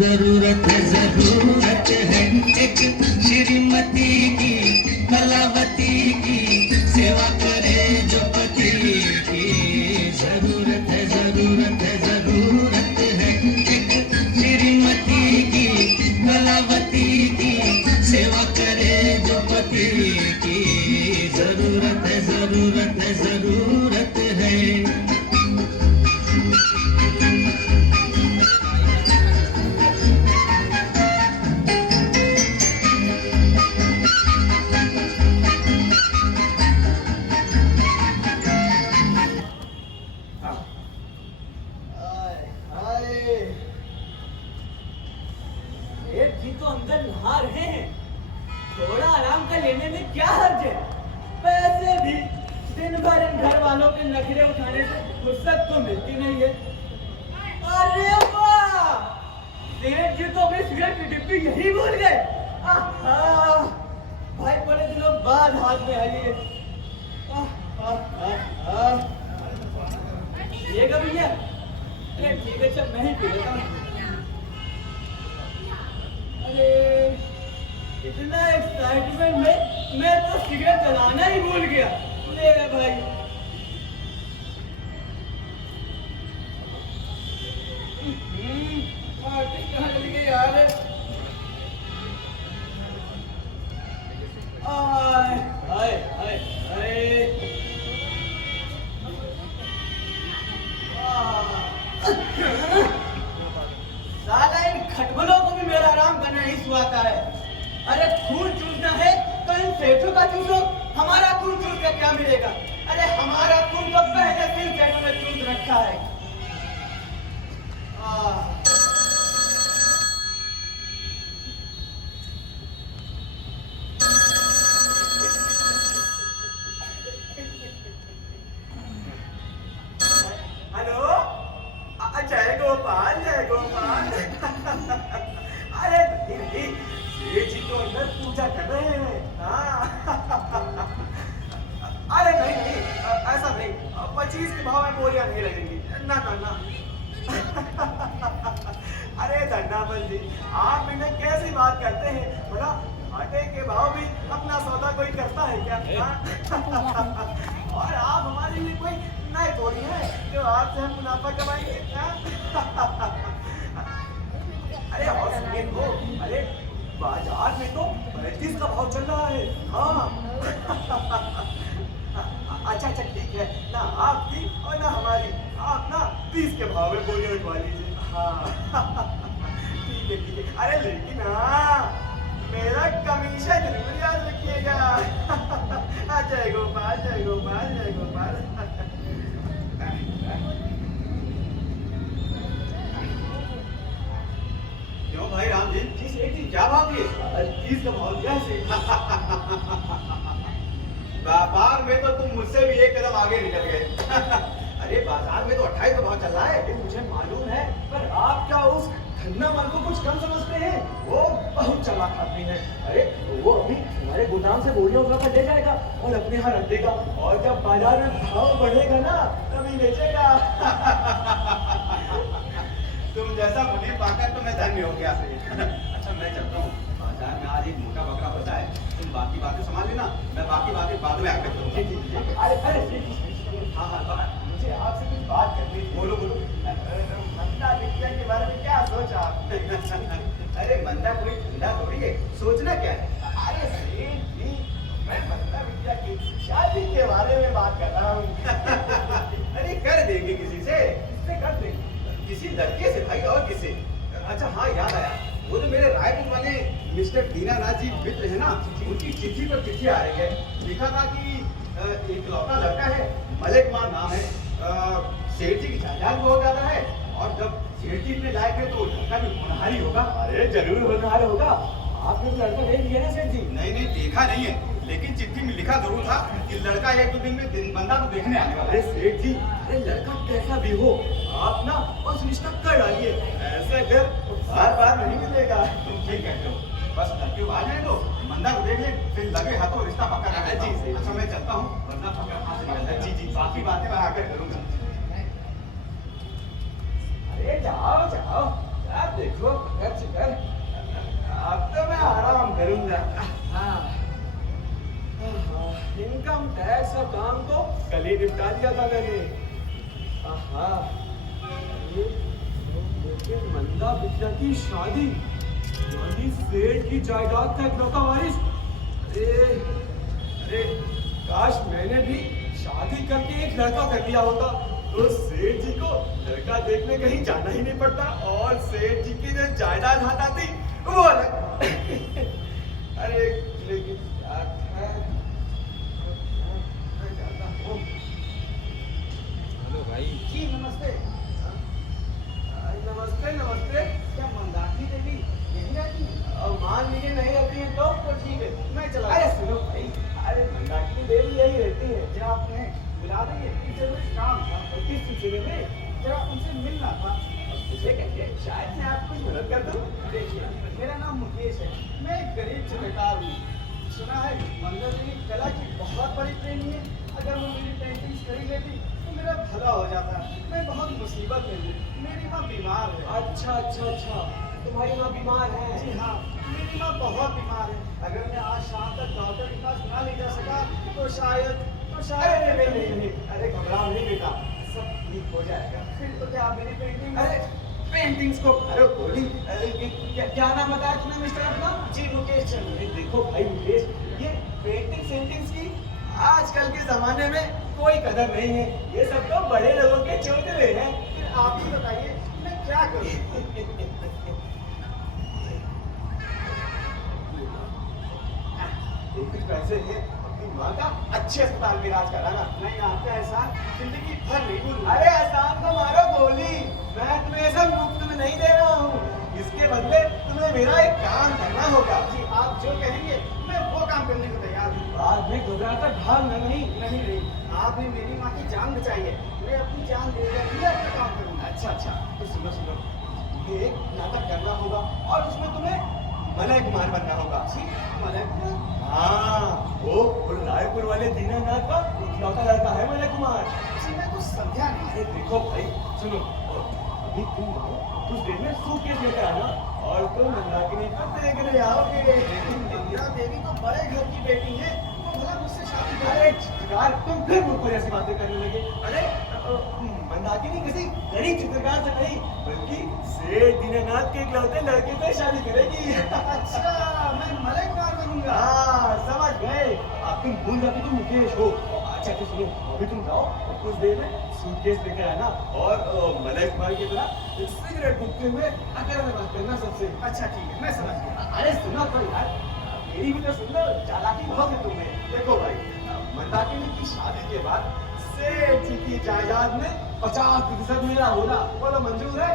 जरूरत है एक श्रीमती की, कलावती की, सेवा करे जो पति की। जरूरत है जरूरत है एक श्रीमती की, कलावती की, सेवा करे जो पति की। जरूरत है सेठ जी तो अंदर नहा रहे हैं, थोड़ा आराम कर लेने में क्या हर्ज है। वैसे भी दिन भर इन घर वालों के नखरे उठाने से फुर्सत तो मिलती नहीं है। अरे वाह, सेठ जी तो अपनी सिगरेट की डिब्बी यही भूल गए। भाई बड़े दिनों बाद हाथ में आई है। ये भैया, अरे ठीक है, चल मैं ही पी लेता हूँ। अरे इतना एक्साइटमेंट में मैं तो सिगरेट जलाना ही भूल गया। ले भाई, पार्टी कहाँ चली गई यार। आय हाय हाय हाय, साला इन खटमलों को भी मेरा आराम करना नहीं सुहाता है। अरे खून चूसना है तो इन सेठों का चूसो, हमारा खून चूस के क्या मिलेगा। अरे हमारा खून तो पहले से इन सेठों ने चूस रखा है। हेलो, जय गोपाल जय गोपाल। अरे नहीं, सेठ जी तो अंदर पूजा कर रहे हैं। अरे नहीं नहीं, ऐसा नहीं, 25 के भाव में बोलियां नहीं लगेंगी। ना ना ना। अरे दंडापन जी, आप इन्हें कैसी बात करते हैं। बोला आटे के भाव भी अपना सौदा कोई करता है क्या? और आप हमारे लिए कोई नए थोड़ी है जो आपसे हम मुनाफा कमाएंगे। अरे और सुनिए तो, अरे बाजार में तो 35 का भाव चल रहा है। हाँ। अच्छा अच्छा ठीक है ना, आपकी और ना हमारी, आप ना 30 के भाव में बोलियां उठवा लीजिए। हाँ ठीक है ठीक है। अरे लेकिन हाँ, मेरा कमीशन जरूर याद रखिएगा। जय गोपाल जय गोपाल जय गोपाल। क्यों भाई राम जी? जी सेठ जी, क्या भाव दिए? 30 का भाव दिया सेठ। व्यापार में तो तुम मुझसे भी एक कदम आगे निकल गए। अरे बाजार में तो 28 का भाव चल रहा है। मुझे मालूम है, पर आप क्या उस धन्ना माल को कुछ कम समझते हैं? वो बहुत चालाक आदमी है। अरे वो अभी हमारे गोदाम से बोरियों उठा कर ले जाएगा और अपने यहाँ रख देगा, और जब बाजार में भाव बढ़ेगा ना तभी बेचेगा। तुम जैसा मुझे पाकर तो मैं धन्य हो गया। अच्छा मैं चलता हूँ, बाजार में आज एक मोटा बकरा बचा है, तुम बाकी बातें संभाल लेना, मैं बाकी बातें बाद में आकर करूँगा। अरे अरे हाँ हाँ, मुझे आपसे कुछ बात करनी थी। बोलो बोलो। मंदा विद्या के बारे में क्या सोचा आपने? अरे मंदा कोई धंधा थोड़ी है, सोचना क्या है। अरे सेठ जी, मैं मंदा विद्या की शादी के बारे में बात कर रहा हूँ। अरे कर देंगे किसी से, किससे कर देंगे? किसी लड़के से भाई, और किसे? अच्छा हाँ याद आया, वो जो मेरे रायपुर वाले मिस्टर दीनानाथ जी मित्र है ना, उनकी चिट्ठी पर चिट्ठी आ रही है। लिखा था कि एक लौटा लड़का है, मलिक मान नाम है, सेठ जी की जायदाद बहुत ज्यादा है, और जब सेठ जी इतने लायक है तो लड़का भी होनहार ही होगा। अरे जरूर होनहार होगा। आपने तो लड़का देख लिया ना सेठ जी? नहीं नहीं देखा नहीं है, लेकिन चिट्ठी में लिखा जरूर था कि लड़का एक दो दिन में बंदा को देखने आने वाला। अरे सेठ जी, अरे लड़का कैसा भी हो, आप ना बस रिश्ता कर डालिए। ऐसे घर बार बार नहीं मिलेगा। तुम ठीक कहते हो, बस लड़के आ जाए तो बंदा को देख ले, फिर लगे हाथों रिश्ता पक्का कर देता हूं। जी अच्छा मैं चलता हूँ, वरना पक्का हाथ से निकलता है। जी जी, बाकी बातें मैं आकर करूँगा। अरे जाओ जाओ, क्या देखो करूंगा। इनकम टैक्स का काम तो कल ही निपटा दिया था मैंने। लेकिन मंदा बिटिया की शादी, यानी सेठ की जायदाद का इकलौता वारिस। अरे काश मैंने भी शादी करके एक लड़का कर लिया होता, तो सेठ जी को लड़का देखने कहीं जाना ही नहीं पड़ता, और सेठ जी की जो जायदाद हाथ आती वो अलग। अरे लेकिन हेलो भाई। जी नमस्ते। नमस्ते नमस्ते। क्या मंदाकिनी देवी यही रहती है? मान लीजिए नहीं रहती है तो ठीक है, मैं चला। अरे सुनो भाई, अरे मंदाकिनी देवी यही रहती है। जरा आपने मिला देंगे, किसी में काम था, किस सिलसिले में जरा उनसे मिलना था। मुझे कहिए, शायद मैं आपको मदद कर दूं। देखिए, मेरा नाम मुकेश है, मैं एक गरीब चित्रकार हूँ। सुना है मंदा देवी कला की बहुत बड़ी प्रेमी है। अगर वो मेरी पेंटिंग्स खरीद लेती तो मेरा भला हो जाता। मैं बहुत मुसीबत में हूँ, मेरी माँ बीमार है। अच्छा, तुम्हारी माँ बीमार है? जी हाँ, मेरी माँ बहुत बीमार है। अगर मैं आज शाम तक डॉक्टर के पास ना ले जा सका तो शायद नहीं, अरे घबराओ नहीं बेटा, सब ठीक हो जाएगा। फिर तो क्या मेरी पेंटिंग, अरे पेंटिंग्स को अरे बोली, क्या नाम बताया तुमने मिस्टर अपना? जी मुकेश चंद्र। देखो भाई मुकेश, ये पेंटिंग्स की आजकल के जमाने में कोई कदर नहीं है, ये सब तो बड़े लोगों के चोटले हैं। फिर आप ही बताइए मैं क्या करूं? कुछ पैसे लिए अपनी माँ का अच्छे अस्पताल में इलाज कराना। नहीं, आपका एहसान जिंदगी भर नहीं भूलूंगा। अरे एहसान तो मारो गोली, मैं तुम्हें सब मुफ्त में नहीं दे रहा हूँ। इसके बदले तुम्हें मेरा एक काम करना होगा। जी आप जो कहेंगे मैं वो काम करने को तैयार हूँ। बाद में घबरा कर भागना नहीं। आपने मेरी माँ की जान बचाई है, मैं अपनी जान देकर ही आपका काम करूँगा। अच्छा, तो सुनो, ये एक नाटक करना होगा और उसमें तुम्हें मलय कुमार बनना होगा। जी मलय कुमार? हाँ, वो रायपुर वाले दीनानाथ का इकलौता लड़का है मलय कुमार। जी मैं कुछ समझा नहीं। अरे देखो भाई सुनो, अभी तुम कुछ देर में सूटकेस लेकर आना और तुम मंदाकिनी को देखने आओगे। लेकिन मंदा देवी तो बड़े घर की बेटी है, वो भला मुझसे शादी करे? चित्रकार तुम फिर मुझ पर ऐसी बातें करने लगे। अरे मंदाकिनी किसी गरीब चित्रकार से नहीं बल्कि सेठ दीनानाथ के इकलौते लड़के से शादी करेगी। अच्छा, मैं मलय कुमार बनूंगा। हाँ समझ गए, अब तुम भूल जाते तुम मुकेश हो। अच्छा तो सुनो, अभी तुम जाओ और कुछ देर में सूटकेस लेकर आना और मलय कुमार की तरह सिगरेट फूकते हुए अकेले में बात करना सबसे। अच्छा ठीक है, मैं समझ गया। अरे सुनो तो यार, मेरी भी तो सुन लो, चालाकी बहुत है तुम्हें। देखो भाई, मंदाकिनी की शादी के बाद सेठ जी की जायदाद में 50% मेरा होना, बोलो मंजूर है?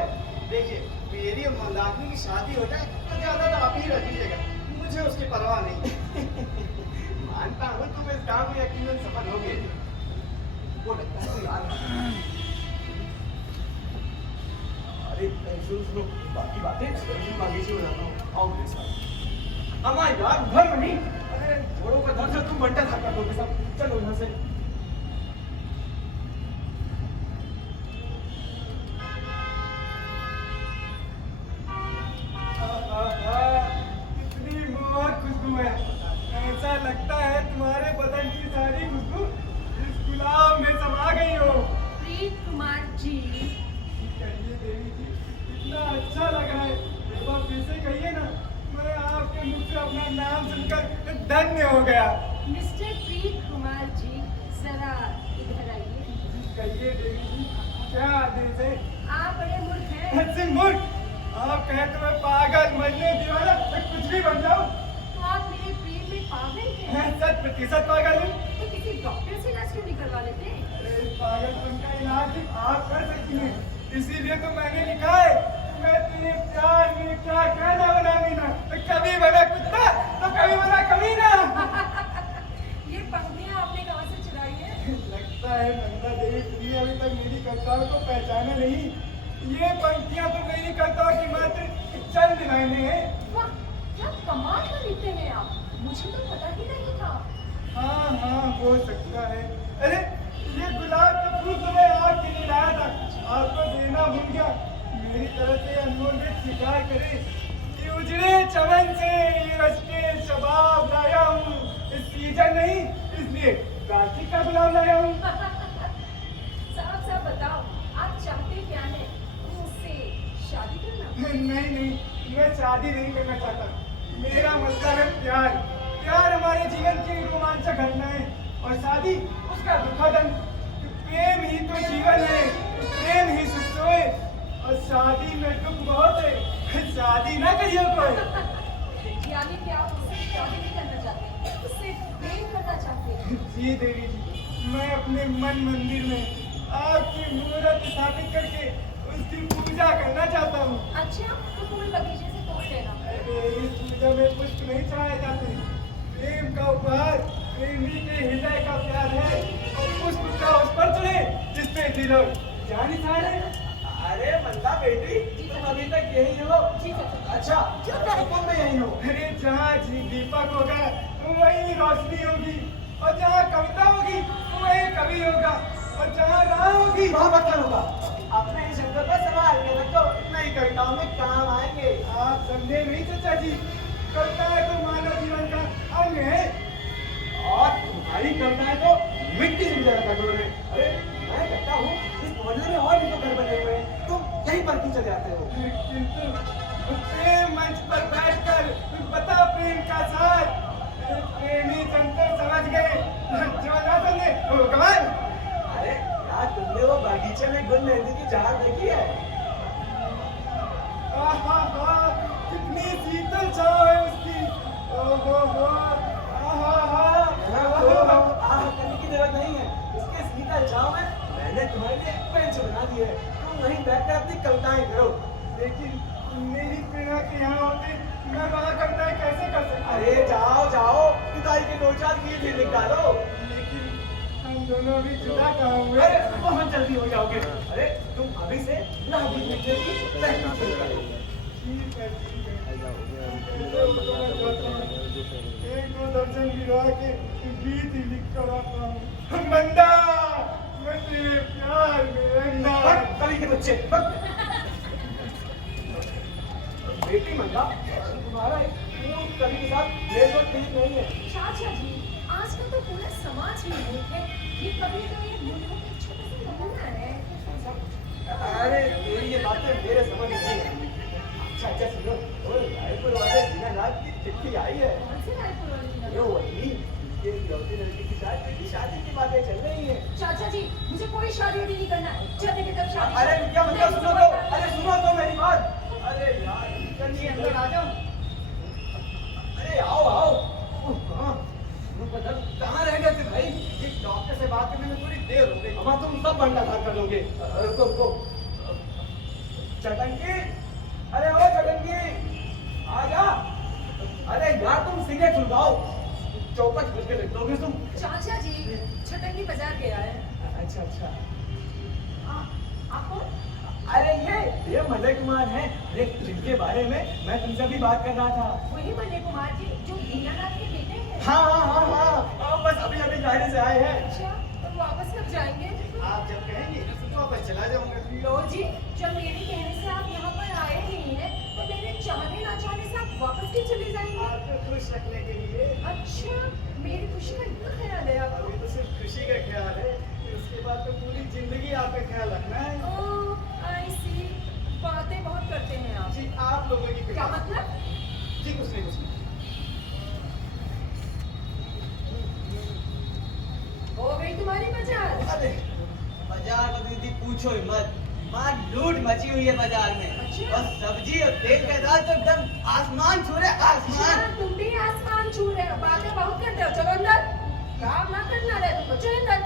देखिए, मेरी और मंदाकिनी की शादी हो जाए तो ज्यादा तो आप ही रख लीजिएगा, मुझे उसकी परवाह नहीं। मानता हूँ तुम इस काम में यकीनन सफल होगे। वो लगता है तो यार, अरे सुनो, बाकी बातें बागीचे में बनाता हूँ, आओ मेरे साथ। हमारे यार घर में नहीं, अरे घोड़ों का दर्द से तुम बंटा खाता दोगे सब, चलो यहाँ से। ऐसा लगता है तुम्हारे बदन की सारी खुशबू इस गुलाब में समा गई हो। प्रीत कुमार जी। कहिए देवी जी, इतना अच्छा लग रहा है, एक बार फिर से कहिए ना, मैं आपके मुख से अपना नाम सुनकर धन्य हो गया। मिस्टर प्रीत कुमार जी, जरा इधर आइए। कहिए देवी जी, क्या आदेश है? आप बड़े मूर्ख हैं। अच्छे मूर्ख? आप कहे तो मैं पागल, मजनू, दीवाना, मैं कुछ भी बन जाऊं। तो आप मेरे प्रेम में पागल हैं। 100% पागल हूँ। तो किसी डॉक्टर से इलाज क्यों नहीं करवा लेते? अरे इस पागलपन का इलाज सिर्फ आप कर सकती हैं, इसीलिए तो मैंने लिखा है, मैं तेरे प्यार में क्या कहना बना मीना, कभी बना कुत्ता तो कभी बना कमीना। ये पंक्तियाँ आपने कहाँ से चुराई हैं? लगता है नंदा देवी तुमने अभी तक मेरी कविताओं को पहचाना नहीं। ये पंक्तियाँ तो मेरी कविताओं की मात्र चंद लाइनें हैं। वाह, क्या कमाल का लिखते हैं आप, मुझे तो पता ही नहीं था। हाँ हो सकता है। अरे ये गुलाब का फूल तो मैं आपके लिए लाया था, आपको देना भूल गया। मेरी तरफ से अनमोल में स्वीकार करें कि उजड़े चमन से ये रश्के शबाब लाया हूँ। इस सीजन नहीं इसलिए राखी का गुलाब लाया हूँ। साफ साफ बताओ, आप चाहते क्या है? मुझसे शादी करना? नहीं नहीं, मैं शादी नहीं करना चाहता। मेरा मतलब है प्यार। प्यार हमारे जीवन की रोमांचक घटना है और शादी उसका दुखद अंत। प्रेम ही तो जीवन है, प्रेम ही सुख सोए और शादी में दुख बहुत है। शादी ना करियो कोई। यानी कि आप उससे शादी नहीं करना चाहते, उससे प्रेम करना चाहते हैं? जी देवी जी, मैं अपने मन मंदिर में आपकी मूर्त स्थापित करके उसकी पूजा करना चाहता हूँ। अच्छा, तो फूल बगीचे से तोड़ लेना। अरे इस पूजा में पुष्प नहीं चढ़ाए जाते। प्रेम का उपहार प्रेमी के हृदय का प्यार है और पुष्प का उस पर चढ़े जिसपे दिल और जान निसार है। अरे बंदा बेटी, तुम अभी तक यही हो? जी चाचा। अच्छा, तुम भी यही हो? अरे जहाँ जी दीपक होगा वही रोशनी होगी और जहाँ कविता होगी वही कवि होगा और जहाँ राह होगी वहाँ पत्थर होगा। अपने ही शब्दों पर सवाल के रखो, नई कविताओं में काम आएंगे। आप समझे नहीं चाचा जी, कविता तो मानव जीवन का अंग है। और तुम्हारी कविताएं तो मिट्टी से गुजरा कर रहे हैं। अरे मैं कहता हूँ इस मोहल्ले में और भी तो घर बने हुए हैं, तुम यहीं पर क्यों चले आते हो? किंतु प्रेम मंच पर बैठकर बता प्रेम का साथ। प्रेमी संतर समझ गए, जो ना समझे वो कमाल। अरे यार, तुमने वो बगीचे में गुल मेहंदी की झाड़ देखी है? आहा, कितनी शीतल छाव है उसकी। ओहो हो, करने की जरूरत नहीं है। इसके शीतल छांव में मैंने तुम्हारे लिए एक बेंच बना दी है, तुम वहीं बैठकर अपनी कविताएं करो। लेकिन मेरी प्रेरणा के यहाँ होते मैं वहाँ कविताएं कैसे कर सकता? अरे जाओ जाओ, पिताई के दो चार गीत लिख डालो। लेकिन हम दोनों भी जुदा कहाँ हुए? अरे बहुत जल्दी हो जाओगे। अरे तुम अभी से ना गीत लिखने की प्रैक्टिस शुरू करो। ठीक है ठीक है। एक दो दर्जन गिरा के गीत ही लिख कर आता हूँ। बंदा मैं तेरे प्यार में अंधा। कवि के बच्चे बेटी मंदा, तुम्हारा एक कवि के साथ मेल जोल ठीक नहीं है। चाचा जी, आजकल तो पूरा समाज ही मूर्ख है। ये कभी तो एक मूर्खों का छोटा सा नमूना है। अरे तेरी ये बातें मेरे समझ में नहीं है। अच्छा अच्छा सुनो, वो रायपुर वाले दीनानाथ की चिट्ठी आई है। कौन से रायपुर वाले दिन? ये वही इसके लौटी लड़की की शादी की बातें चल रही हैं। चाचा जी, मुझे कोई शादी वादी नहीं करना है। चलने की तरफ शादी। अरे क्या मतलब, सुनो तो, अरे सुनो तो मेरी बात। अरे यार चलिए अंदर आ जाओ। अरे आओ आओ। कहाँ रह गए थे भाई? ये डॉक्टर से बात करने में थोड़ी देर हो गई। अब तुम सब बंटाधार कर लोगे। रुको रुको। चटंकी, अरे ओ चटंकी, आ जा। अरे यार तुम सिगरेट सुलगाओ, चौपट घुस के दोगे तुम। चाचा जी, छटंगी बाजार गया है। अच्छा अच्छा। आप कौन? अरे ये मलय कुमार है। अरे जिनके बारे में मैं तुमसे भी बात कर रहा था। वही मलय कुमार जी जो दीनानाथ के बेटे हैं। हाँ, बस अभी अभी गाड़ी से आए हैं। अच्छा, तो वापस कब जाएंगे? आप जब कहेंगे तो वापस चला जाऊंगा। लो जी, जब मेरे कहने से आप यहाँ पर आए नहीं हैं, तो मेरे चाहने ना चाहने से आप वापस क्यों चले जाएंगे? आपको खुश रखने के लिए। अच्छा, मेरी खुशी का इतना ख्याल है आपको? अभी तो सिर्फ खुशी का ख्याल है, उसके बाद तो पूरी जिंदगी आपका ख्याल रखना है। ओह, आई सी। बातें बहुत करते हैं आप। जी आप लोगों की क्या मतलब? जी कुछ नहीं। हो गई तुम्हारी बाजार? अरे बाजार तो दीदी पूछो ही मत, माँ लूट मची हुई है बाजार में। अच्छा। और सब्जी और तेल का दाम तो एकदम आसमान छू रहे आसमान। अच्छा, तुम भी आसमान छू रहे हो। बातें बहुत करते हो। चलो अंदर। काम ना करना रहे तुमको। चलो अंदर।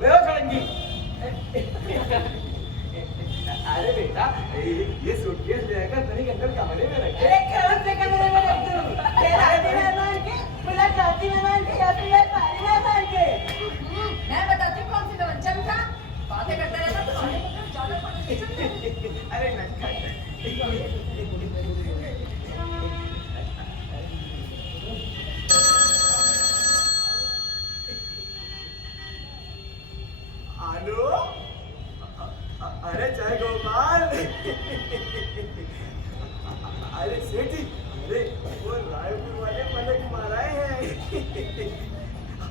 वे हो चढ़ेंगी। अरे बेटा, ये सूटकेस लेकर तनिक अंदर कमरे में रखे। अरे कौन से कमरे में रख दूं? तेराती मेहमान के, मुलाकाती मेहमान के या फिर व्यापारी मेहमान के? मैं बताती हूँ कौन सी दवा। चल का बातें करते रहना तो आगे बढ़कर ज्यादा पड़ेगी। अरे नक्का। हेलो, अरे जय गोपाल। अरे सेठ जी, अरे वो रायपुर वाले मलक महाराज हैं।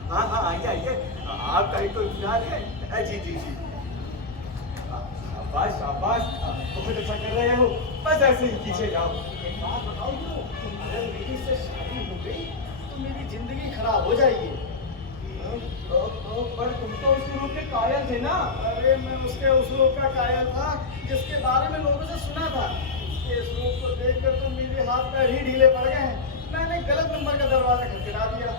हाँ हाँ, आइए आइए, आपका ही तो इंतजार है। जी जी जी, शाबाश शाबाश, बहुत अच्छा कर रहे हो, बस ऐसे ही पीछे जाओ। एक बात बताओ, अगर मेरी से शादी हो गई तो मेरी जिंदगी खराब हो जाएगी। पर तुम तो उस रूप के कायल थे ना। अरे मैं उसके उस रूप का कायल था जिसके बारे में लोगों से सुना था। उसके इस रूप को देखकर तो मेरे हाथ पैर ही ढीले पड़ गए हैं। मैंने गलत नंबर का दरवाजा खटखटा दिया।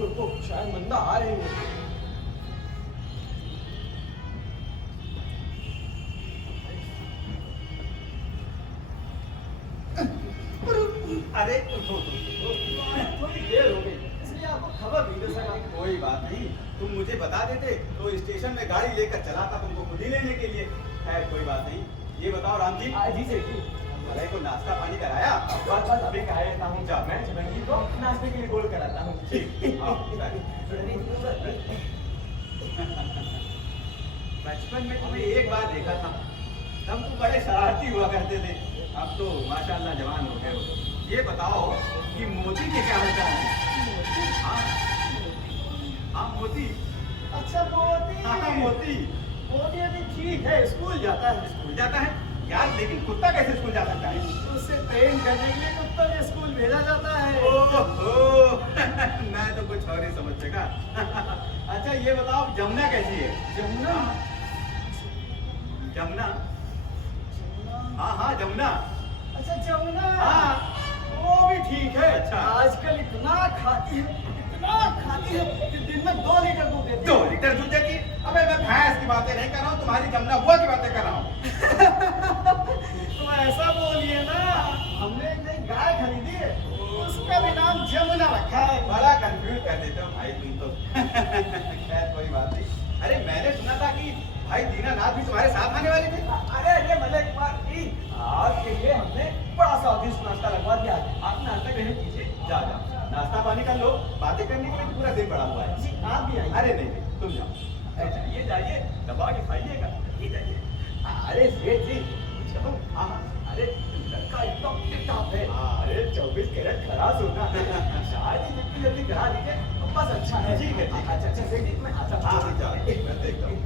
रुको, शायद मंदा आ रही है। अरे थोड़ी देर हो गई, इसलिए आपको खबर नहीं दे सका। कोई बात नहीं, तुम मुझे बता देते तो स्टेशन में गाड़ी लेकर चला था तुमको खुद ही लेने के लिए। खैर कोई बात नहीं। ये बताओ राम जी। जी सेठ जी, भले को नाश्ता पानी कराया? बस अभी कहा देता हूँ। जा, मैं चिरंजी को नाश्ते के लिए गोल कराता हूँ। ठीक, आओ, बचपन में तुम्हें एक बार देखा था, तब तुम बड़े शरारती हुआ करते थे। अब तो माशाल्लाह जवान हो गए हो। ये बताओ कि मोती के क्या हाल चाल है? हाँ मोती। अच्छा मोती। हाँ मोती। मोती अभी ठीक है, स्कूल जाता है। स्कूल जाता है यार, लेकिन कुत्ता कैसे स्कूल जा सकता है? उससे ट्रेन करने के लिए कुत्ता को स्कूल भेजा जाता है। ओहो मैं तो कुछ और ही समझ सका। अच्छा ये बताओ जमुना कैसी है? जमुना? जमुना? हाँ हाँ जमुना। अच्छा जमुना, हाँ वो भी ठीक है। अच्छा। आजकल इतना खाती है कि दिन में 2 लीटर दूध देती है। 2 लीटर दूध देती है? अबे मैं भैंस की बातें नहीं कर रहा हूँ, तुम्हारी जमुना बुआ की बातें कर रहा हूँ। तो ऐसा बोलिए ना, हमने एक नई गाय खरीदी है, उसका भी नाम जमुना रखा है। बड़ा कंफ्यूज कर देते हो भाई तुम तो। खैर कोई बात नहीं। अरे मैंने सुना था कि भाई दीनानाथ भी तुम्हारे साथ आने वाले थे। अरे ये मलक कुमार जी, आपके लिए हमने बड़ा स्वादिष्ट नाश्ता लगवा दिया। आप नाश्ता करने कीजिए। जा जा नाश्ता पानी कर लो, बातें करने के लिए तो पूरा दिन पड़ा हुआ है। जी आप भी आइए। अरे नहीं तुम जाओ। जाइए जाइए, दबा के खाइएगा। ये जाइए। अरे सेठ जी, चलो। हाँ, अरे लड़का एकदम टिप-टॉप है। अरे 24 कैरेट खरा सोना। शादी जितनी जल्दी करा दीजिए तो बस अच्छा है। ठीक है, ठीक है। अच्छा सेठ जी, मैं आता हूँ। हाँ जा, मैं देखता हूँ।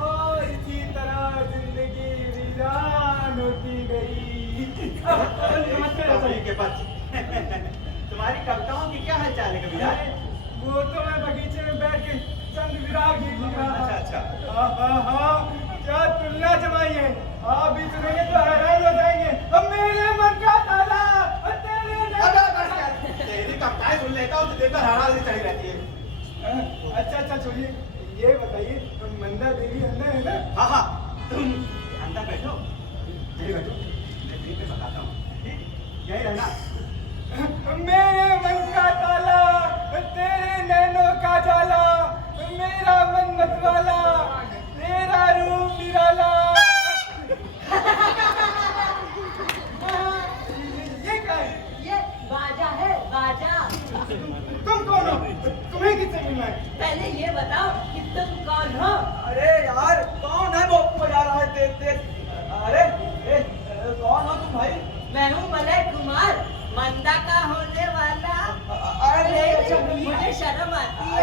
और इसी तरह जिंदगी वीरान होती गई। नमस्ते राजा जी। कवि के पास तुम्हारी कविताओं की क्या हाल चाल है कविता? वो तो मैं बगीचे में बैठ के चंद विराग गीत लिख रहा था। अच्छा। क्या तुलना जमाई है। आप भी सुनेंगे तो हैरान हो जाएंगे। अब मेरे मन का ताला तेरी कविताएं सुन लेता हूँ तो देता हराना चली रहती है। अच्छा छोड़िए, ये बताइए मंदा देवी अंदर है ना? हाँ हाँ तुम अंदर बैठो, यही बैठो, मैं यहीं पे बताता हूँ। यही रहना। मेरे मन का ताला, तेरे नैनों का जाला, मेरा मन मतवाला, तेरा रूप निराला। ये क्या है? ये बाजा है, बाजा। तुम कौन हो? तुम्हें किससे मिलना है? पहले ये बताओ कि तुम कौन हो? अरे यार कौन है वो बजा रहा है तेज तेज? अरे कौन हो तुम भाई? मैं हूँ मलय कुमार, मंदा का होने वाला। अरे मुझे शर्म आती है।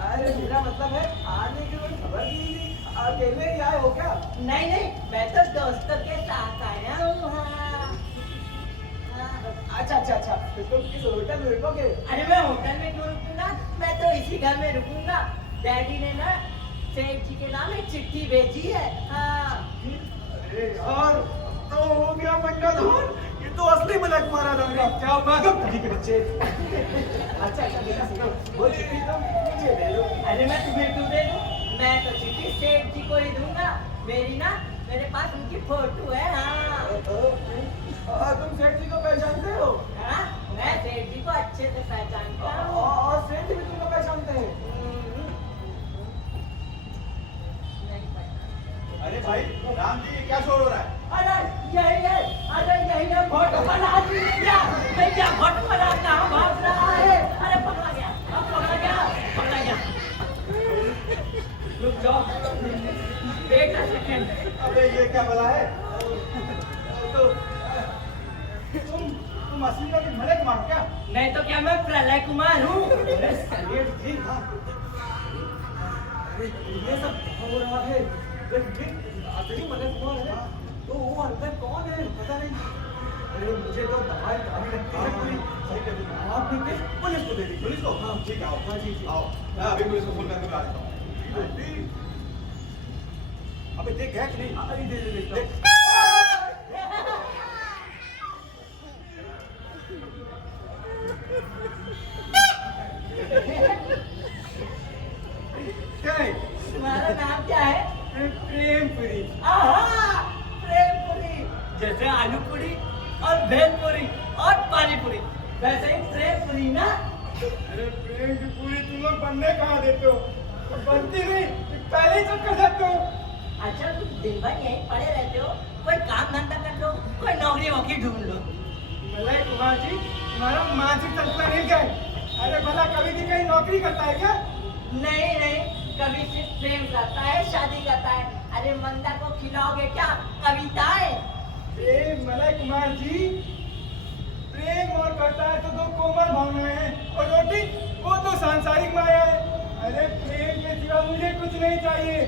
अरे मेरा मतलब है आने की कोई खबर नहीं। अकेले ही आए हो क्या? नहीं, मैं तो दोस्तों के साथ आया हूँ। हाँ। अच्छा तो तुम किस होटल में रुकोगे? अरे मैं होटल में क्यों रुकूंगा, मैं तो इसी घर में रुकूंगा। डैडी ने ना सेठ जी के नाम एक चिट्ठी भेजी है। हाँ। अरे यार तो हो गया पंगा धान। ये तो असली मलक मारा जाएगा। क्या होगा? के बच्चे। अच्छा बेटा सुनो, बोलिए तुम मुझे दे दो। अरे मैं तुम्हें क्यों दे दूं? मैं तो चिट्ठी सेठ जी को ही दूंगा। मेरे पास उनकी फोटो है। हाँ। तुम सेठ जी को पहचानते हो? हाँ, मैं सेठ जी को अच्छे से पहचानता हूँ। और सेठ जी भी तुमको पहचानते हैं? नहीं पता। अरे भाई राम जी क्या शोर हो रहा है? यही है फोटो बना दिया। क्या फोटो बना, कहाँ भाग रहा है? अरे पकड़ा गया। रुक जाओ बेटा, मेरा सेकंड है। अबे ये क्या भला है? तो तुम असली में भी मलक मार क्या? नहीं तो क्या मैं प्रलय कुमार हूँ? अरे चलिए ठीक हाँ। अरे ये सब हो रहा है। असली मलक कौन है? तो वो अंदर कौन है? पता नहीं। अरे मुझे तो दवाई काफी लगती है पूरी। सही कहते हैं। आपने किस पुलिस को दे दी? पुलिस को? हाँ ठीक है आओ। हाँ जी आओ। मैं अभी पुलिस को फोन करके बुला देता हूँ। अबे देख गया कि नहीं? अरे दे दे देख। क्या है? तुम्हारा नाम क्या है? प्रेमपुरी। आहा, प्रेमपुरी। जैसे आलू पूरी और भेलपुरी और पानीपुरी, वैसे ही प्रेमपुरी ना। अरे प्रेम की पूरी तुम लोग बनने कहाँ देते हो? बनती नहीं, पहले ही सब कर सकते हो। अच्छा तुम दिन भर यहीं पड़े रहते हो, कोई काम धंधा कर लो, कोई नौकरी वोकरी ढूंढ लो। मलय कुमार जी, तुम्हारा मानसिक संतुलन हिल गया है। अरे भला कभी भी कहीं नौकरी करता है क्या? नहीं नहीं, कभी सिर्फ प्रेम करता है, शादी करता है। अरे मंदा को खिलाओगे क्या कविताएं? मलय कुमार जी, प्रेम और करता है तो दो कोमल भावनाएं हैं, और रोटी वो तो सांसारिक माया है। अरे प्रेम के सिवा मुझे कुछ नहीं चाहिए,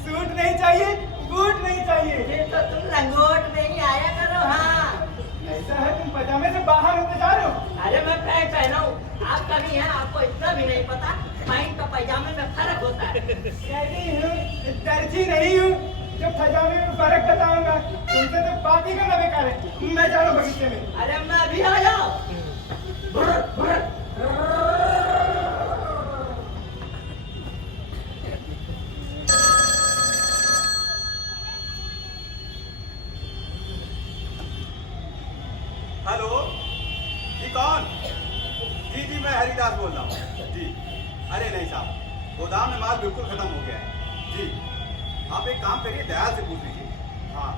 सूट नहीं चाहिए, बूट नहीं चाहिए। फिर तो तुम लंगोट में ही आया करो। हाँ ऐसा है तुम पजामे से बाहर होते जा रहे हो? अरे मैं पैंट पहना हूँ, आप कभी हैं आपको इतना भी नहीं पता, पैंट तो पैजामे में फर्क होता है। कहती हूँ दर्जी नहीं हूँ जो पजामे में फर्क बताऊंगा। तुमसे तो बात ही करना बेकार है। मैं जा रहा हूँ बगीचे में। अरे मैं अभी आ जाओ। हेलो जी कौन? जी जी मैं हरिदास बोल रहा हूँ जी। अरे नहीं साहब, गोदाम में माल बिल्कुल खत्म हो गया है जी। आप एक काम करिए, दयाल से पूछ लीजिए। हाँ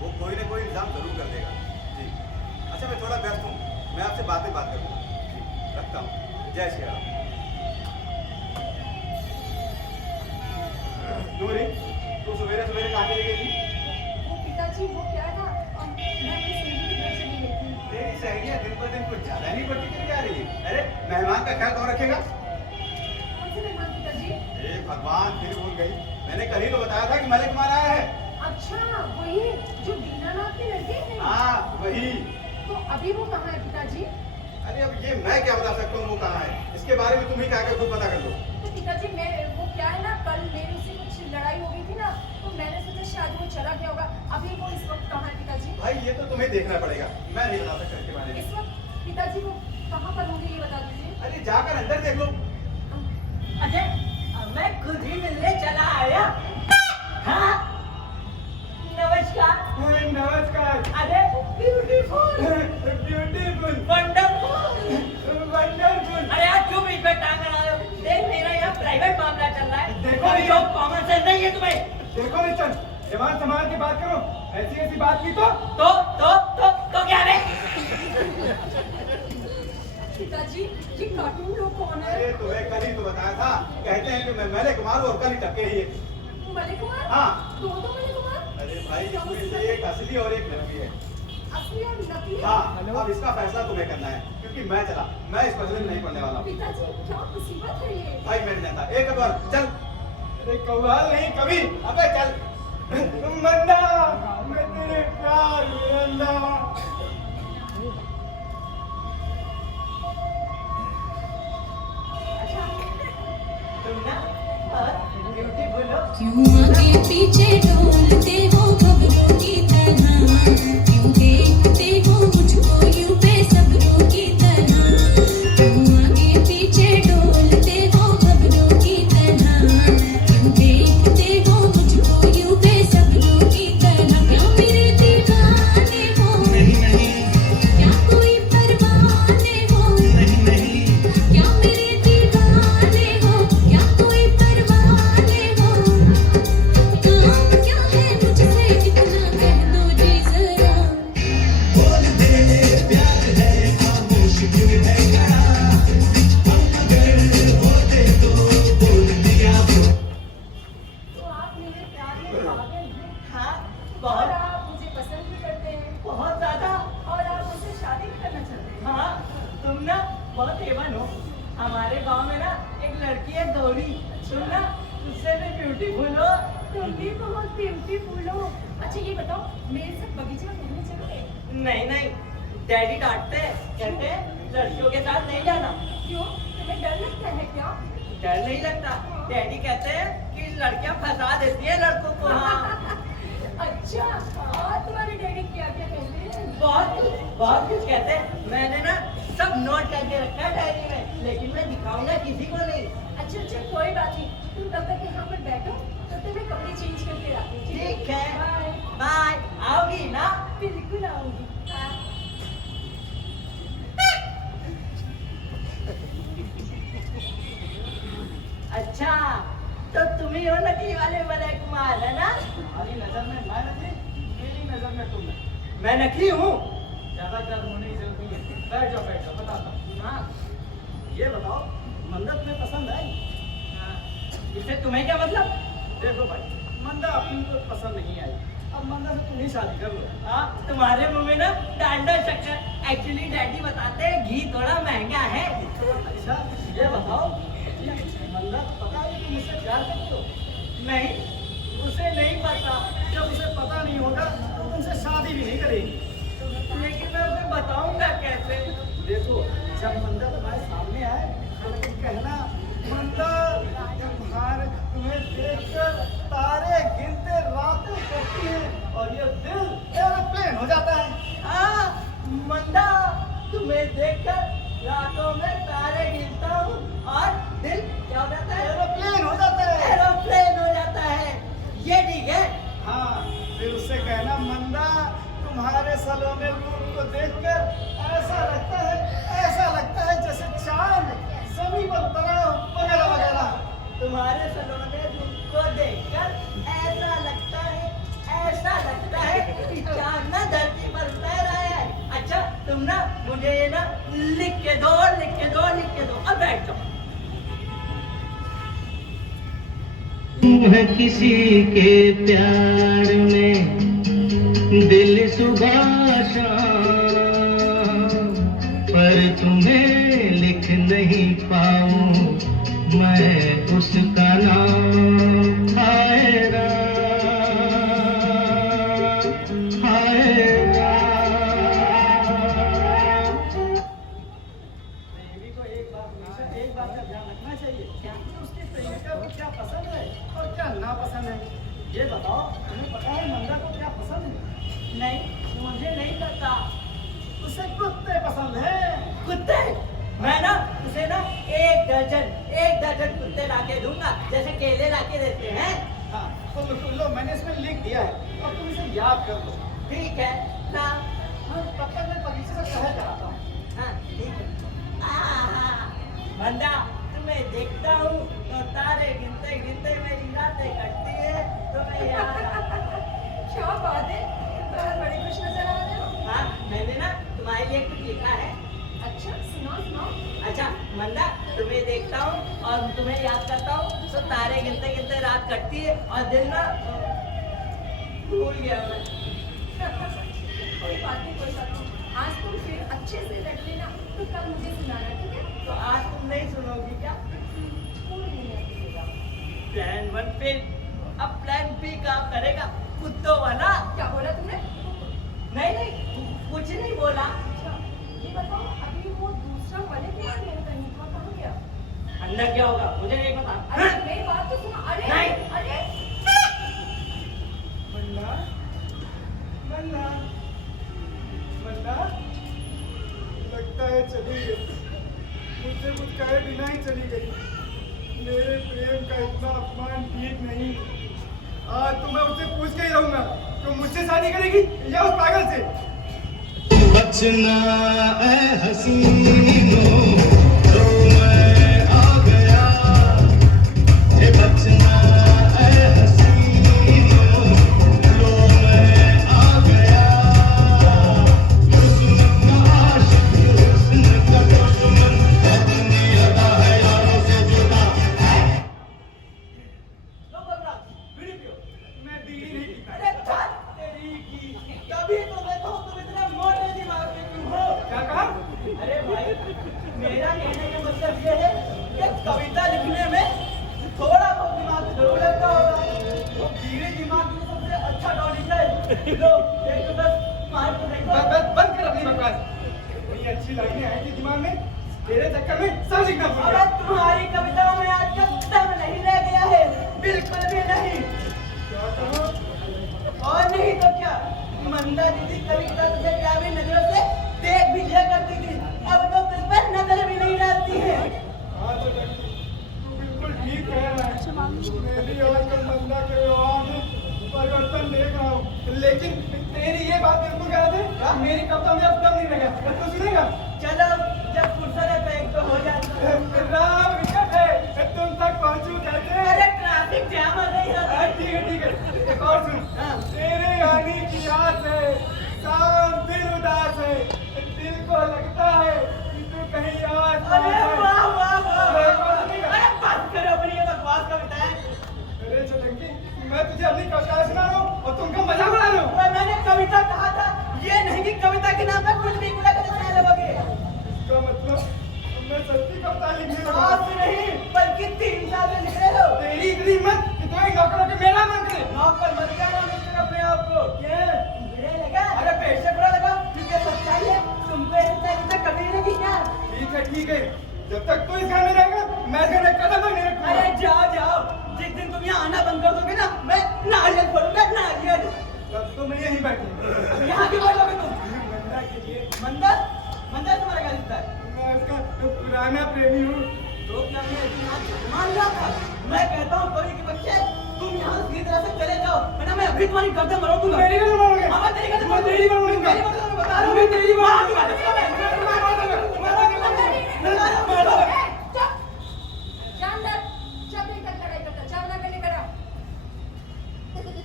वो कोई ना कोई इंतजाम जरूर कर देगा जी। अच्छा मैं थोड़ा व्यस्त हूँ, मैं आपसे बात करूँगा जी। रखता हूँ, जय श्री राम। नूरी तू सवेरे सवेरे कहाँ चली गई थी? वो पिताजी वो क्या है ना, मैं अपनी सहेली के घर चली गई थी। तेरी सहेलियाँ दिन पर दिन कुछ ज्यादा नहीं बढ़ती चली जा रही है। अरे मेहमान का ख्याल कौन रखेगा? कौन से मेहमान पिताजी? हे भगवान, फिर भूल गई। मैंने कल ही तो बताया था कि मलिक कुमार आया है। अच्छा वही जो दीनानाथ के लड़के हैं। हाँ वही। तो अभी वो कहाँ है पिताजी? अरे अब ये मैं क्या बता सकता हूँ वो कहाँ है? इसके बारे में तुम ही कहा खुद पता कर लो। तो पिताजी मैं वो क्या है ना, कल मेरे उससे कुछ लड़ाई हो गई थी ना, तो मैंने सोचा शायद वो चला गया होगा। अभी वो इस वक्त कहाँ है पिताजी? भाई ये तो तुम्हें देखना पड़ेगा, मैं नहीं बता सकता इसके बारे में। इस वक्त पिताजी वो कहाँ पर होंगे ये बता दीजिए। अरे जाकर अंदर देख लो। अरे मैं खुद ही मिलने चला आया। हाँ नमस्कार। नमस्कार। अरे ब्यूटीफुल ब्यूटीफुल वंडरफुल। वंडरफुल। अरे यार क्यों बीच में टांग रहा हो? देख मेरा यहाँ प्राइवेट मामला चल रहा है। देखो अभी जो कॉमन सेंस नहीं है तुम्हें। देखो मिस्टर, जवान संभाल के बात करो। ऐसी ऐसी बात की तो क्या रे? पिताजी ये कार्टून लोग कौन है? अरे तुम्हें कल ही तो बताया था, कहते हैं कि मैं मलिक कुमार हूँ और कल ही टपके ही है। मलिक कुमार? हाँ। दो मलिक कुमार? अरे भाई इसमें से एक असली और एक नकली है। असली और नकली? हाँ अब इसका फैसला तुम्हें करना है, क्योंकि मैं चला, मैं इस मसले में नहीं पड़ने वाला हूँ। पिताजी क्या मुसीबत है ये? भाई मैं नहीं जानता, एक बार चल। अरे कव्वाल नहीं कभी। अबे चल। मंदा, मैं तेरे प्यार में अंधा। तुम ना ब्यूटीफुल हो। क्यों आगे पीछे डोलते हो खबरों की तरह, क्यों देखते हो मुझको यूं बेसब्रों की तरह, क्यों आगे पीछे डोलते हो खबरों की तरह, क्यों देखते हो मुझको यूं बेसब्रों की तरह, क्या मेरे दीवाने हो, नहीं नहीं क्या कोई परवाने हो, नहीं नहीं क्या मेरे दीवाने हो, क्या कोई परवाने हो, काम क्या है मुझे तुम ना उससे भी ब्यूटीफुल हो। तुम भी बहुत ब्यूटीफुल हो। अच्छा ये बताओ, मेरे साथ बगीचे में घूमने चलोगे? नहीं नहीं, डैडी डांटते हैं, कहते हैं लड़कियों के साथ नहीं जाना। क्यों, तुम्हें डर लगता है क्या? डर नहीं लगता, डैडी कहते हैं कि लड़कियां फंसा देती है लड़कों को। हाँ अच्छा, और तुम्हारे डैडी क्या क्या कहते हैं? बहुत कुछ कहते हैं। मैंने ना सब नोट करके रखा है डायरी में, लेकिन मैं दिखाऊंगा किसी को नहीं। अच्छा अच्छा, कोई बात नहीं, तुम तब तक यहाँ पर बैठो, तब तक मैं कपड़े चेंज करके आती हूँ। ठीक है, बाय। बाय। आओगी ना? बिल्कुल आऊंगी। अच्छा, तो तुम ही हो नकली वाले विनय कुमार, है ना? तुम्हारी नजर में मैं नकली, मेरी नजर में तुम नकली। मैं नकली हूँ। ज्यादा गर्म होने की जरूरत नहीं है। बैठ जाओ बताता हूँ। हाँ, ये बताओ, मंदा तुम्हें पसंद आई? इससे तुम्हें क्या मतलब? देखो भाई, मंदा अपनी को पसंद नहीं आई, अब मंदा से तुम ही शादी कर लो। हाँ, तुम्हारे मुंह में ना डांडा शक्कर। एक्चुअली डैडी बताते हैं घी थोड़ा महंगा है। अच्छा ये बताओ, मंदा को पता है कि तुम मुझसे प्यार करते हो? नहीं, उसे नहीं पता। जब उसे पता नहीं होगा तो तुमसे शादी भी नहीं करेगी। लेकिन मैं उसे बताऊंगा कैसे? देखो, जब मंदा तुम्हारे सामने आए तो तुम कहना, मंदा तुम्हें देखकर तारे गिनते रातें कटती हैं और ये दिल एरोप्लेन हो जाता है। हाँ, मंदा, तुम्हें देखकर रातों में तारे गिनता हूँ और दिल क्या हो जाता है? एरोप्लेन हो जाता है। एरोप्लेन हो जाता है। ये ठीक है। हाँ, फिर उससे कहना, मंदा तुम्हारे सलोने रूप को देखकर ऐसा लगता है जैसे चांद जमीन पर उतरा हो, वगैरह वगैरह। तुम्हारे सलोने रूप को देखकर ऐसा लगता है कि चांद ना धरती पर उतर रहा है। अच्छा, तुम ना मुझे ये ना लिख के दो। अब बैठ जाओ। है किसी के प्यार में दिल सुबह शाम, पर तुम्हें लिख नहीं पाऊं मैं उसका नाम। हाय राम, हाय राम। प्रेमी को एक बात का ध्यान रखना चाहिए कि उसकी प्रेमिका को क्या पसंद है और क्या नापसंद है। ये बताओ, तुम्हें पता है मंदा को क्या पसंद है? नहीं, मुझे नहीं पता। उसे कुत्ते पसंद है। कुत्ते? मैं ना उसे ना एक दर्जन कुत्ते लाके दूंगा, जैसे केले लाके देते हैं। हाँ, तो लो, मैंने इसमें लिख दिया है और तुम इसे याद कर लो। ठीक है ना? हाँ, तब तक मैं बगीचे से शहर कराता हूँ। हाँ, ठीक है। बंदा, तुम्हें देखता हूँ तो तारे गिनते गिनते मेरी रातें कटती है, तुम्हें याद आता है। क्या बात है, तुम बड़े खुश नजर आ रहे हो। हाँ, मैंने ना तुम्हारे लिए कुछ लिखा है। अच्छा, सुनाओ। अच्छा मंदा, तुम्हें देखता हूँ और तुम्हें याद करता हूँ तो तारे गिनते गिनते रात कटती है और दिन ना भूल गया मैं। कोई बात नहीं। आज तुम फिर अच्छे से रख लेना, तो कल मुझे सुनाना, ठीक है? तो आज तुम नहीं सुनोगी क्या? प्लान 1 फेल, अब प्लान बी काम करेगा, कुत्तों वाला। क्या बोला तुमने? नहीं, कुछ नहीं बोला। अच्छा, ये बताओ, अभी वो दूसरा वाले के बारे में कहीं था, कहाँ गया? अंदर क्या होगा मुझे नहीं पता। अरे मेरी बात तो सुनो। अरे नहीं। अरे मंदा, मंदा, मंदा, लगता है चली गई। मुझसे कुछ कहे बिना ही चली गई। मेरे प्रेम का इतना अपमान ठीक नहीं। आज तो मैं उससे पूछ के ही रहूंगा, तो मुझसे शादी करेगी या उस पागल से? बचना है हसीनों, तो मैं आ गया। ये बचना है हसीनों, तो मैं आ गया। हुस्न का आशिक, हुस्न का दुश्मन, अपनी अदा है यारों से जुदा। लो बबरा, बीड़ी पियो। मैं बीड़ी नहीं पीता। अरे धत तेरी की, तभी तो देखो तुम इतना मोटे दिमाग के क्यों हो। क्या कहा? अरे भाई, मेरा लो देखो बस मार को देखो बंद कर अपनी बकवास। इतनी अच्छी लाइनें आई थी दिमाग में, तेरे चक्कर में सब लिखना भूल अबे गया। तुम्हारी कविताओं में आज तक दम नहीं रह गया है, बिल्कुल भी नहीं। क्या कहो? और नहीं तो क्या, मंदा दीदी कविता तुझे प्यारी नजरों से देख भी लिया करती थी, अब तो तुझ पर नजर भी नहीं डालती है। हाँ तो लड़की, तू बिल्कुल ठीक कह रहा है। मैं भी आजकल मंदा के व्यवहार में परिवर्तन देख रहा हूँ, लेकिन तेरी ये बात बिल्कुल गलत है। मेरी कविता में अब दम नहीं लगा, तो सुनेगा? चलो जब फुर्सत है तो एक तो हो जाता है। राम विकट है, तुम तक पहुंचू कैसे? अरे ट्रैफिक जाम हो गई है। ठीक है, एक और सुन। हाँ। तेरे आने की आस है, सावन दिल उदास है, दिल को लगता है कि तू कहीं और अरे वाह वाह वाह एक और सुनेगा? अरे बात करो अपनी ये बकवास कविताएं। अरे चलंकी, मैं तुझे अपनी कविता सुना रहा हूँ और तुमको मजाक बना रहा हूँ। और मैंने कविता कहा था, ये नहीं कि कविता के नाम पर कुछ भी गुला कर सुना लोगे। इसका मतलब मैं सच्ची कविता लिखने लगा। आज नहीं बल्कि 3 साल में लिख रहे हो। तेरी इतनी हिम्मत कि तू एक नौकरों के मेरा मन करे। नौकर मत कहना मिस्टर अपने आप को। क्या? बुरे लगा? अरे पेट से बुरा लगा क्योंकि सच्चाई है, तुम पे इतना कभी नहीं लगी क्या? ठीक है। जब तक तू इस घर में रहेगा, मैं इस घर में कदम तक नहीं रखूंगा। अरे जाओ जिस दिन तुम यहाँ आना बंद कर दोगे ना, मैं नारियल फोड़ूंगा, नारियल। तब तुम यहीं बैठे। यहाँ क्यों बैठोगे तुम? मंदा के लिए मंदर तुम्हारा क्या दिखता है? मैं उसका पुराना प्रेमी हूँ। तो क्या मैं इतना मान रहा था? मैं कहता हूँ कवि के बच्चे, तुम यहाँ से सीधी तरह से चले जाओ, वरना मैं अभी तुम्हारी गर्दन मरोड़ दूंगा। मेरी गर्दन मरोड़ोगे? हाँ, मैं तेरी गर्दन मैं तेरी गर्दन मरोड़ूंगा। मेरी गर्दन मैं बता रहा हूँ। मैं तेरी गर्दन हाँ, तुम्हारी गर्दन मैं मार दूंगा। चुप जान दर जब नहीं तक लड़ाई करता चाव ना करने करा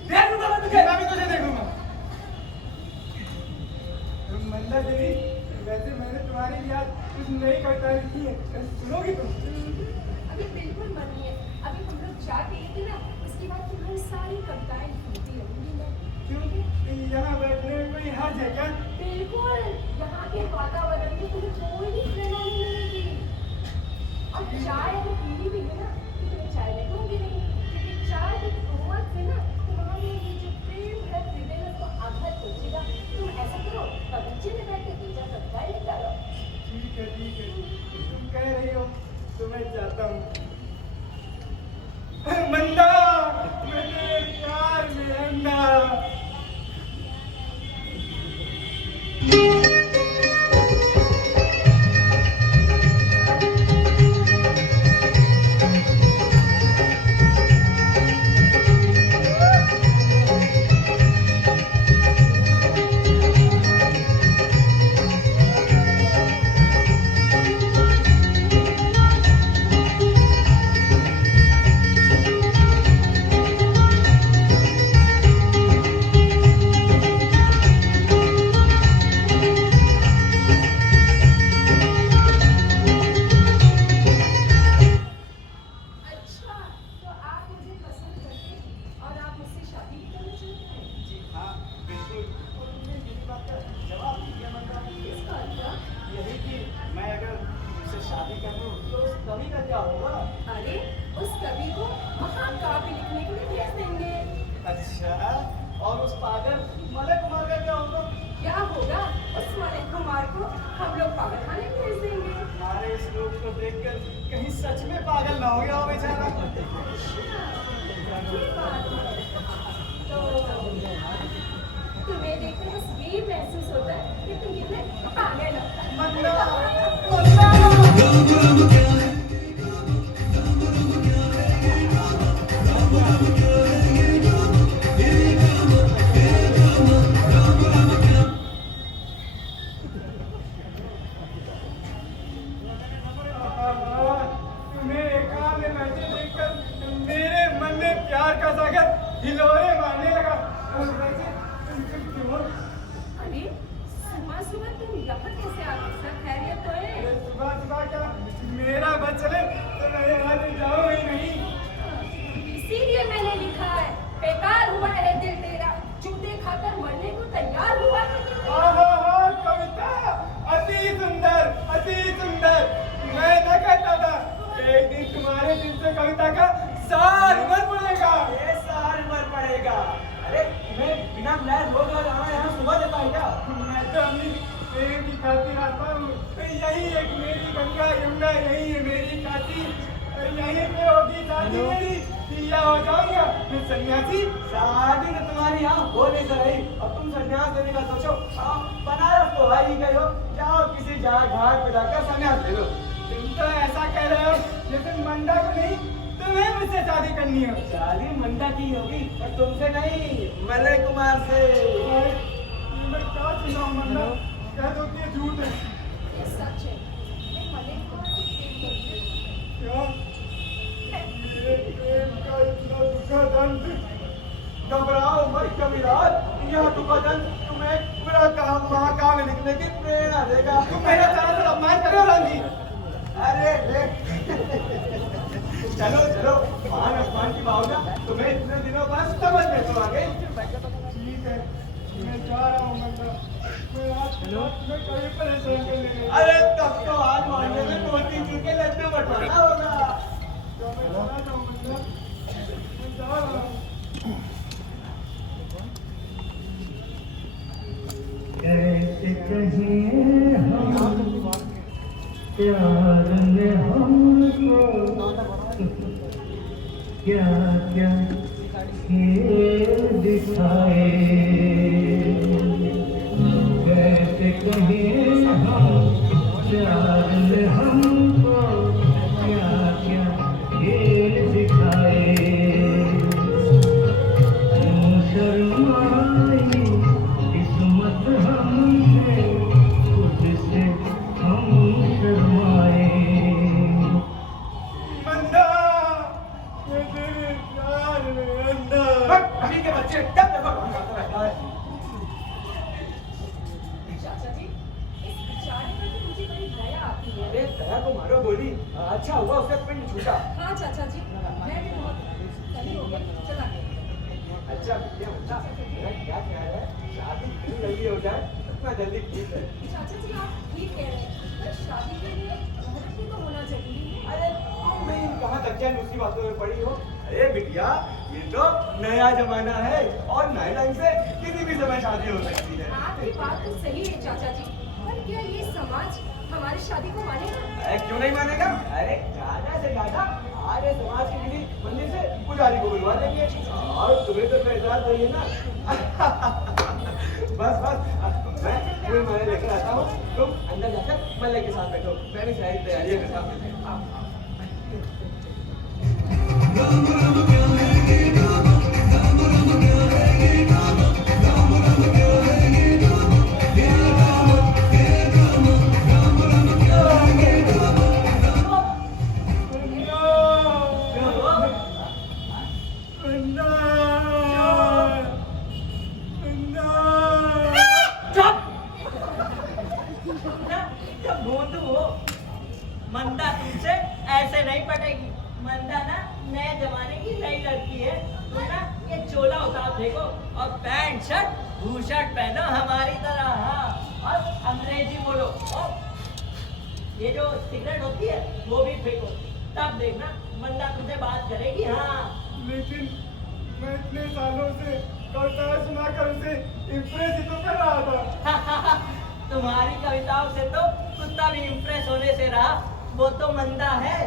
देख लूंगा मैं तुझे। मैं भी तुझे देखूंगा। मंदा देवी, वैसे मैंने तुम्हारे लिए आज कुछ नई कविता लिखी है, सुनोगी तुम? अभी बिल्कुल मन नहीं है। अभी हम लोग चाय पिए थे ना, उसके बाद तुम्हारी सारी कविताएं लिखती रहूंगी मैं। क्यों? यहाँ बैठने में कोई हर्ज है क्या? बिल्कुल, यहाँ के वातावरण में तुम्हें कोई भी प्रेरणा नहीं मिलेगी। और चाय अगर पीनी भी है ना, तो तुम्हें चाय लगूंगी नहीं, क्योंकि चाय की कोमल से ना तुम्हारे ये जो प्रेम है हृदय में तो आघात पहुंचेगा। तुम ऐसा करो, बगीचे में बैठ के 2-4 कविताएं लिख डालो। ठीक है। तुम कह रही हो तो मैं जाता हूँ। मंदा, मेरे प्यार में अंधा। अच्छा, तो आप मुझे पसंद करते हैं और आप मुझसे शादी भी करना चाहते हैं? जी हाँ, बिल्कुल। और तुमने मेरी बात का जवाब नहीं दिया मंदा। किस बात का? यही कि मैं अगर तुमसे शादी कर लूँ तो उस कवि का क्या होगा? अरे उस कवि को महाकाव्य लिखने के लिए भेज देंगे। अच्छा, और उस पागल मलय कुमार का क्या होगा? क्या होगा? उस मलिक कुमार को हम लोग पागलखाने में भेज देंगे। हमारे इस रूप को देखकर कहीं सच में पागल ना हो गया हो बेचारा। ये बात है। तो तुम्हें देखकर बस यही महसूस होता है कि तुम कितने पागल हो। मंदा, तुम्हें एकांत में बैठे देखकर मेरे मन में प्यार का सागर हिलोरे मारने लगा। और वैसे तुम क्यों? अरे सुबह तुम यहाँ कैसे आ गए? सब खैरियत तो है? अरे सुबह क्या मेरा बस चले तो मैं यहाँ से जाऊँ ही नहीं। इसीलिए मैंने लिखा है, बेकार हुआ है दिल तेरा, जूते खाकर मरने को तैयार हुआ है। आहा, कविता अति सुंदर, अति सुंदर। मैं न कहता था एक दिन तुम्हारे दिल से कविता का सार उमर पड़ेगा। ये साल भर पड़ेगा। अरे तुम्हें बिना बुलाए रोज देख मेरी गंगा यमुना यही है मेरी काशी, यहीं पे होगी शादी मेरी, पिया हो जाऊंगा मैं सन्यासी। शादी तो तुम्हारी यहाँ हो नहीं सक रही, अब तुम संन्यास लेने का सोचो। बनारस तो आ ही गए हो, जाओ किसी जगह घाट पे जाकर संन्यास ले लो। तुम तो ऐसा कह रहे हो लेकिन मंदा को नहीं, तुम्हें मुझसे शादी करनी है। शादी मंदा की होगी पर तुमसे नहीं, मलय कुमार से। मैं क्या सुनाऊं मंदा, कह दो कि ये झूठ है। ये सच है, मैं मलिक कुमार से प्रेम करती हूँ। क्या ये प्रेम का इतना दुखद अंत। घबराओ मत कविराज, यह दुखदन तुम्हें पूरा काम महाकाव्य लिखने की प्रेरणा देगा। तुम मेरा सरासर अपमान कर रहे हो रानी। अरे चलो चलो, महान अपमान की भावना तुम्हें इतने दिनों बाद समझ में तो आ गई। ठीक है, मैं जा रहा हूँ मंदा, मैं आज मैं कहीं परेशान कर लेंगे। अरे तब तो आज मांझे में 2-3 चुके लड्डू बटवाना होगा। तो मैं जा रहा हूँ मंदा, मैं जा रहा हूँ। कैसे कहें हम प्यार ने हमको क्या क्या खेल दिखाए, कैसे कहें हम प्यार ने हमको क्या क्या खेल दिखाए। क्यों शर्माई किस्मत हमसे, खुद से हम शर्माए। मंदा, ये तेरे प्यार में अंधा। अभी के बच्चे कब तक भगवान करता रहता है। चाचा जी, इस बेचारे पर तो मुझे बड़ी दया आती है। अरे दया को मारो गोली, अच्छा हुआ उसका पिंड छूटा। हाँ चाचा जी, मैं भी बहुत सही हो गई, चला गया। अच्छा बिटिया बच्चा, मेरा क्या ख्याल है, शादी कितनी जल्दी हो जाए उतना जल्दी ठीक है। चाचा जी आप ठीक कह रहे हैं, पर शादी के लिए घर भी तो होना जरूरी है। अरे तुम भी कहाँ तक जाए उसी बातों में पड़ी हो। अरे बिटिया, ये तो नया जमाना है और नए ढंग से किसी भी समय शादी हो सकती है। आपकी बात तो सही है चाचा जी, पर क्या ये समाज हमारी शादी को मानेगा? अरे क्यों नहीं मानेगा? अरे ज्यादा से ज्यादा आर्य समाज के किसी मंदिर से पुजारी को बुलवा लेंगे और तुम्हें तो पहचान रही है ना। बस बस, मैं तुम्हें मने लेकर आता हूँ, तुम अंदर जाकर मल्ले के साथ बैठो, मैं भी सारी तैयारियां करता हूँ। मंदा तुमसे ऐसे नहीं पटेगी। मंदा ना नए जमाने की नई लड़की है। तुम ना ये चोला उतार देखो और पैंट शर्ट बूशर्ट पहनो हमारी तरह। हाँ, और अंग्रेजी बोलो और ये जो सिगरेट होती है वो भी फेंको, तब देखना मंदा तुमसे बात करेगी। हाँ लेकिन मैं इतने सालों से कविताएं सुनाकर उसे इम्प्रेस ही तो कर रहा था। तुम्हारी कविताओं से तो कुत्ता भी इम्प्रेस होने से रहा, वो तो मंदा है।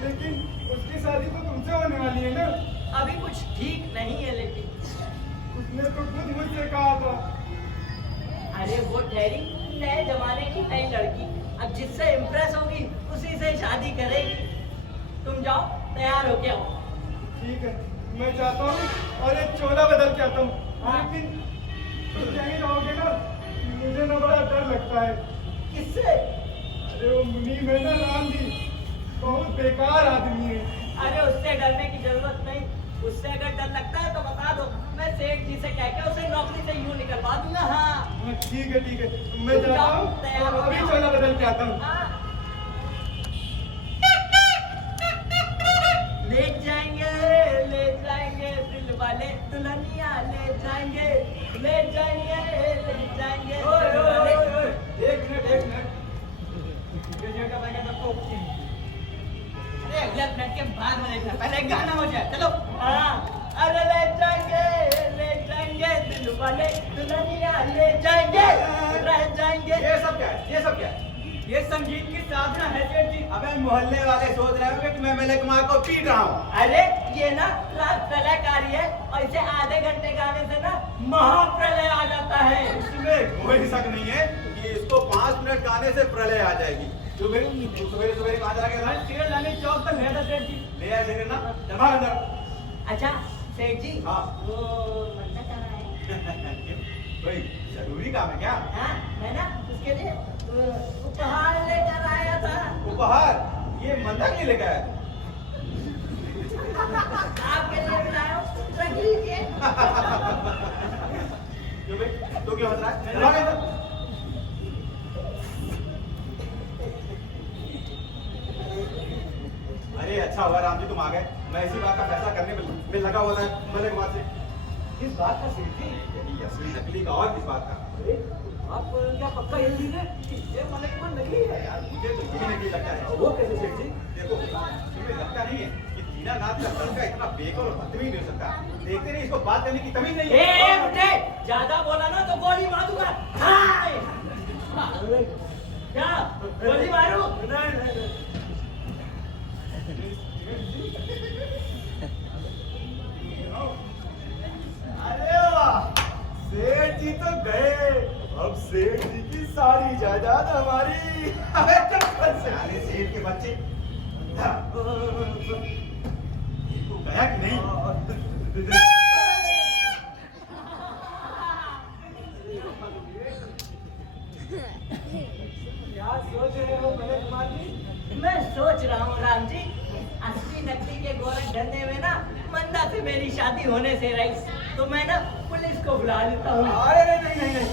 लेकिन उसकी शादी तो तुमसे होने वाली है ना? अभी कुछ ठीक नहीं है लेकिन। उसने तो खुद मुझसे कहा था। अरे वो ठहरी नए जमाने की नई लड़की, अब जिससे इम्प्रेस होगी उसी से शादी करेगी। तुम जाओ तैयार हो के आओ। ठीक है, मैं जाता हूँ और एक चोला बदल के आता हूँ। हाँ। लेकिन तुम कहीं रहोगे ना, मुझे ना बड़ा डर लगता है। किससे? अरे वो मुनीम है ना राम जी, बहुत बेकार आदमी है। अरे उससे डरने की जरूरत नहीं। उससे अगर डर लगता है तो बता दो, मैं सेठ जी से कह के उसे नौकरी से यूं निकलवा दूंगा। हाँ ठीक है ठीक है, मैं तुम जाता जाओ, हूँ तैयार हो और अभी जाओ। चोला बदल के आता हूँ। हाँ। ले जाएंगे दिल वाले दुल्हनिया, ले जाएंगे ले जाएंगे ले जाएंगे। एक मिनट ये का पैकेट रखो। अरे अगले मिनट के बाद में देखना, पहले गाना हो जाए। चलो। हाँ, अरे ले जाएंगे दिल वाले दुल्हनिया, ले जाएंगे रह जाएंगे। ये सब क्या है? ये सब क्या है? ये संगीत की साधना है सेठ जी। अबे मोहल्ले वाले सोच रहे होंगे कि मैं मलिक माँ को पीट रहा हूँ। अरे ये ना रात प्रलयकारी है और इसे आधे घंटे गाने से ना महाप्रलय आ जाता है। इसमें कोई शक नहीं है कि इसको 5 मिनट गाने से प्रलय आ जाएगी। सवेरे सवेरे कहाँ जा रहा है? शेर लाने चौक तक गया था सेठ जी। ले आए सिगरेट ना, चल भाग अंदर। अच्छा सेठ जी, हाँ। वो मंदा कहाँ है? कोई जरूरी काम है क्या? हाँ, मैं ना उसके लिए उपहार लेकर आया था। उपहार? ये मंदा क्यों लेकर आया? आपके लिए भी लाया हूँ, रख लीजिए। क्यों भाई? तू क्यों हंस रहा है? भाग अंदर। अरे अच्छा हुआ राम जी तुम आ गए। मैं इसी बात का फैसला करने में लगा हुआ था मलिक माँ से। किस बात का सेठ जी? ये असली नकली का और किस बात का? अरे आप क्या पक्का यही चीज है कि ये मलिक माँ नकली है? यार मुझे तो यही नकली लगता है। वो कैसे सेठ जी? देखो तुम्हें लगता नहीं है कि दीनानाथ का लड़का इतना बेकार और बदतमीज नहीं हो सकता? देखते नहीं इसको बात करने की तमीज नहीं है। ए मुझे ज्यादा बोला ना तो गोली मार दूंगा। हाय! क्या गोली मारू? नहीं। अरे वाह, सेठ जी तो गए। अब सेठ जी की सारी जायदाद हमारी। अबे चुप कर साले सेठ के बच्चे। तू गया कि नहीं? क्या सोच रहे हो मलिक माँ जी? मैं सोच रहा हूँ राम जी, असली नकली के गोरख धंधे में ना मंदा से मेरी शादी होने से रही तो मैं ना पुलिस को बुला लेता हूँ। अरे नहीं,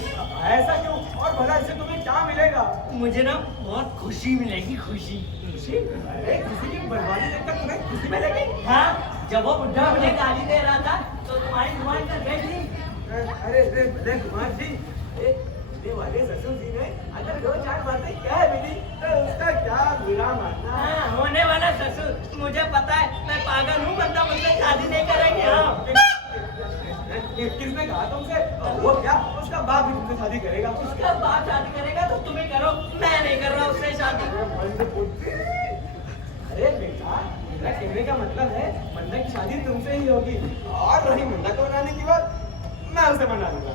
ऐसा क्यों? और भला इससे तुम्हें क्या मिलेगा? मुझे ना बहुत खुशी मिलेगी, खुशी। खुशी? अरे किसी की बर्बादी देखकर तुम्हें खुशी मिलेगी? हाँ, जब वो बुढ़ा मुझे गाली दे रहा था तो तुम्हारी दुकान कर बैठ ली। अरे मलिक माँ जी, ये वाले ससुर जी ने अगर 2-4 बातें कह मिली तो उसका क्या बुरा मानना? हाँ, होने वाला ससुर, मुझे पता है मैं पागल हूँ, बंदा मुझसे शादी नहीं करेंगे। हाँ, किसने कहा तुमसे? वो क्या उसका बाप भी तुमसे शादी करेगा? उसका बाप शादी करेगा तो तुम्हें करो, मैं नहीं कर रहा उससे शादी। अरे बेटा, मेरा कहने का मतलब है मंदा की शादी तुमसे ही होगी। और रही मंदा को मनाने की बात, मैं उसे मना लूंगा।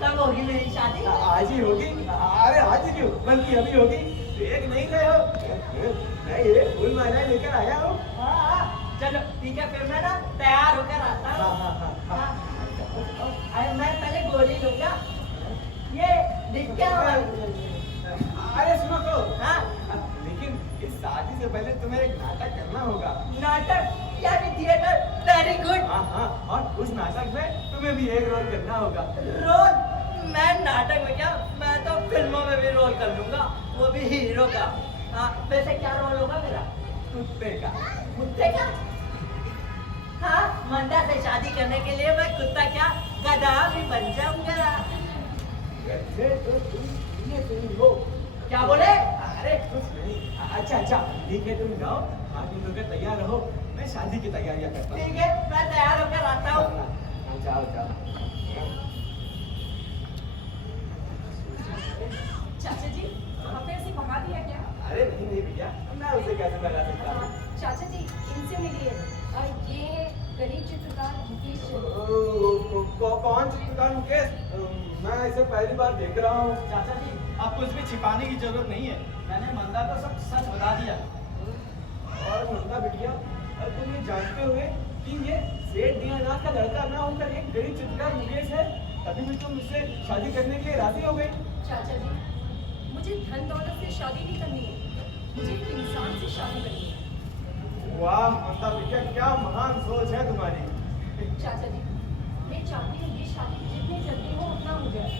कब होगी मेरी शादी? आज ही होगी। अरे आज ही क्यों, बल्कि अभी होगी। देख नहीं रहे हो, मैं ये फूल माला लेकर आया हूँ। हाँ, चलो ठीक है, फिर मैं ना तैयार होकर आता हूँ। हाँ। अरे मैं पहले गोली लूंगा। ये दिख क्या हुआ? अरे सुनो तो, हाँ, लेकिन इस शादी से पहले तुम्हें एक नाटक करना होगा। नाटक यानी थिएटर। Very good. हाँ, और उस नाटक में तुम्हें भी एक रोल करना होगा। रोल? मैं नाटक में क्या, मैं तो फिल्मों में भी रोल कर लूंगा, वो भी हीरो का। हाँ, वैसे क्या रोल होगा मेरा? कुत्ते का। कुत्ते का? हाँ, मंदा से शादी करने के लिए मैं कुत्ता क्या गधा भी बन जाऊंगा। वैसे तो तुम हो। क्या बोले? अरे कुछ नहीं। अच्छा ठीक है, तुम जाओ, तुम लोग तैयार रहो, मैं शादी की तैयारियां करता हूँ। ठीक है, मैं तैयार होकर आता हूँ। जाओ। चाचा जी, आपने ऐसे भगा दिया क्या? अरे नहीं भैया, मैं उसे कैसे लगा सकता हूँ? चाचा जी, इनसे मिलिए। और ये है गरीब चित्रकार मुकेश। कौन चित्रकार मुकेश? मैं इसे पहली बार देख रहा हूँ। चाचा जी, आपको इसमें छिपाने की जरूरत नहीं है, मैंने मंदा को सब सच बता दिया। और मंदा बिटिया, तुम ये जानते हुए कि ये सेठ दीनानाथ का लड़का ना होकर एक गरीब चित्रकार मुकेश है, तभी भी तुम इससे शादी करने के लिए राजी हो गई? चाचा जी, मुझे धन दौलत से शादी नहीं करनी है, मुझे एक इंसान से शादी करनी है। वाह मंदा बिटिया, क्या महान सोच है तुम्हारी। चाचा जी, मैं चाहती हूँ ये शादी जितनी जल्दी हो उतना हो जाए,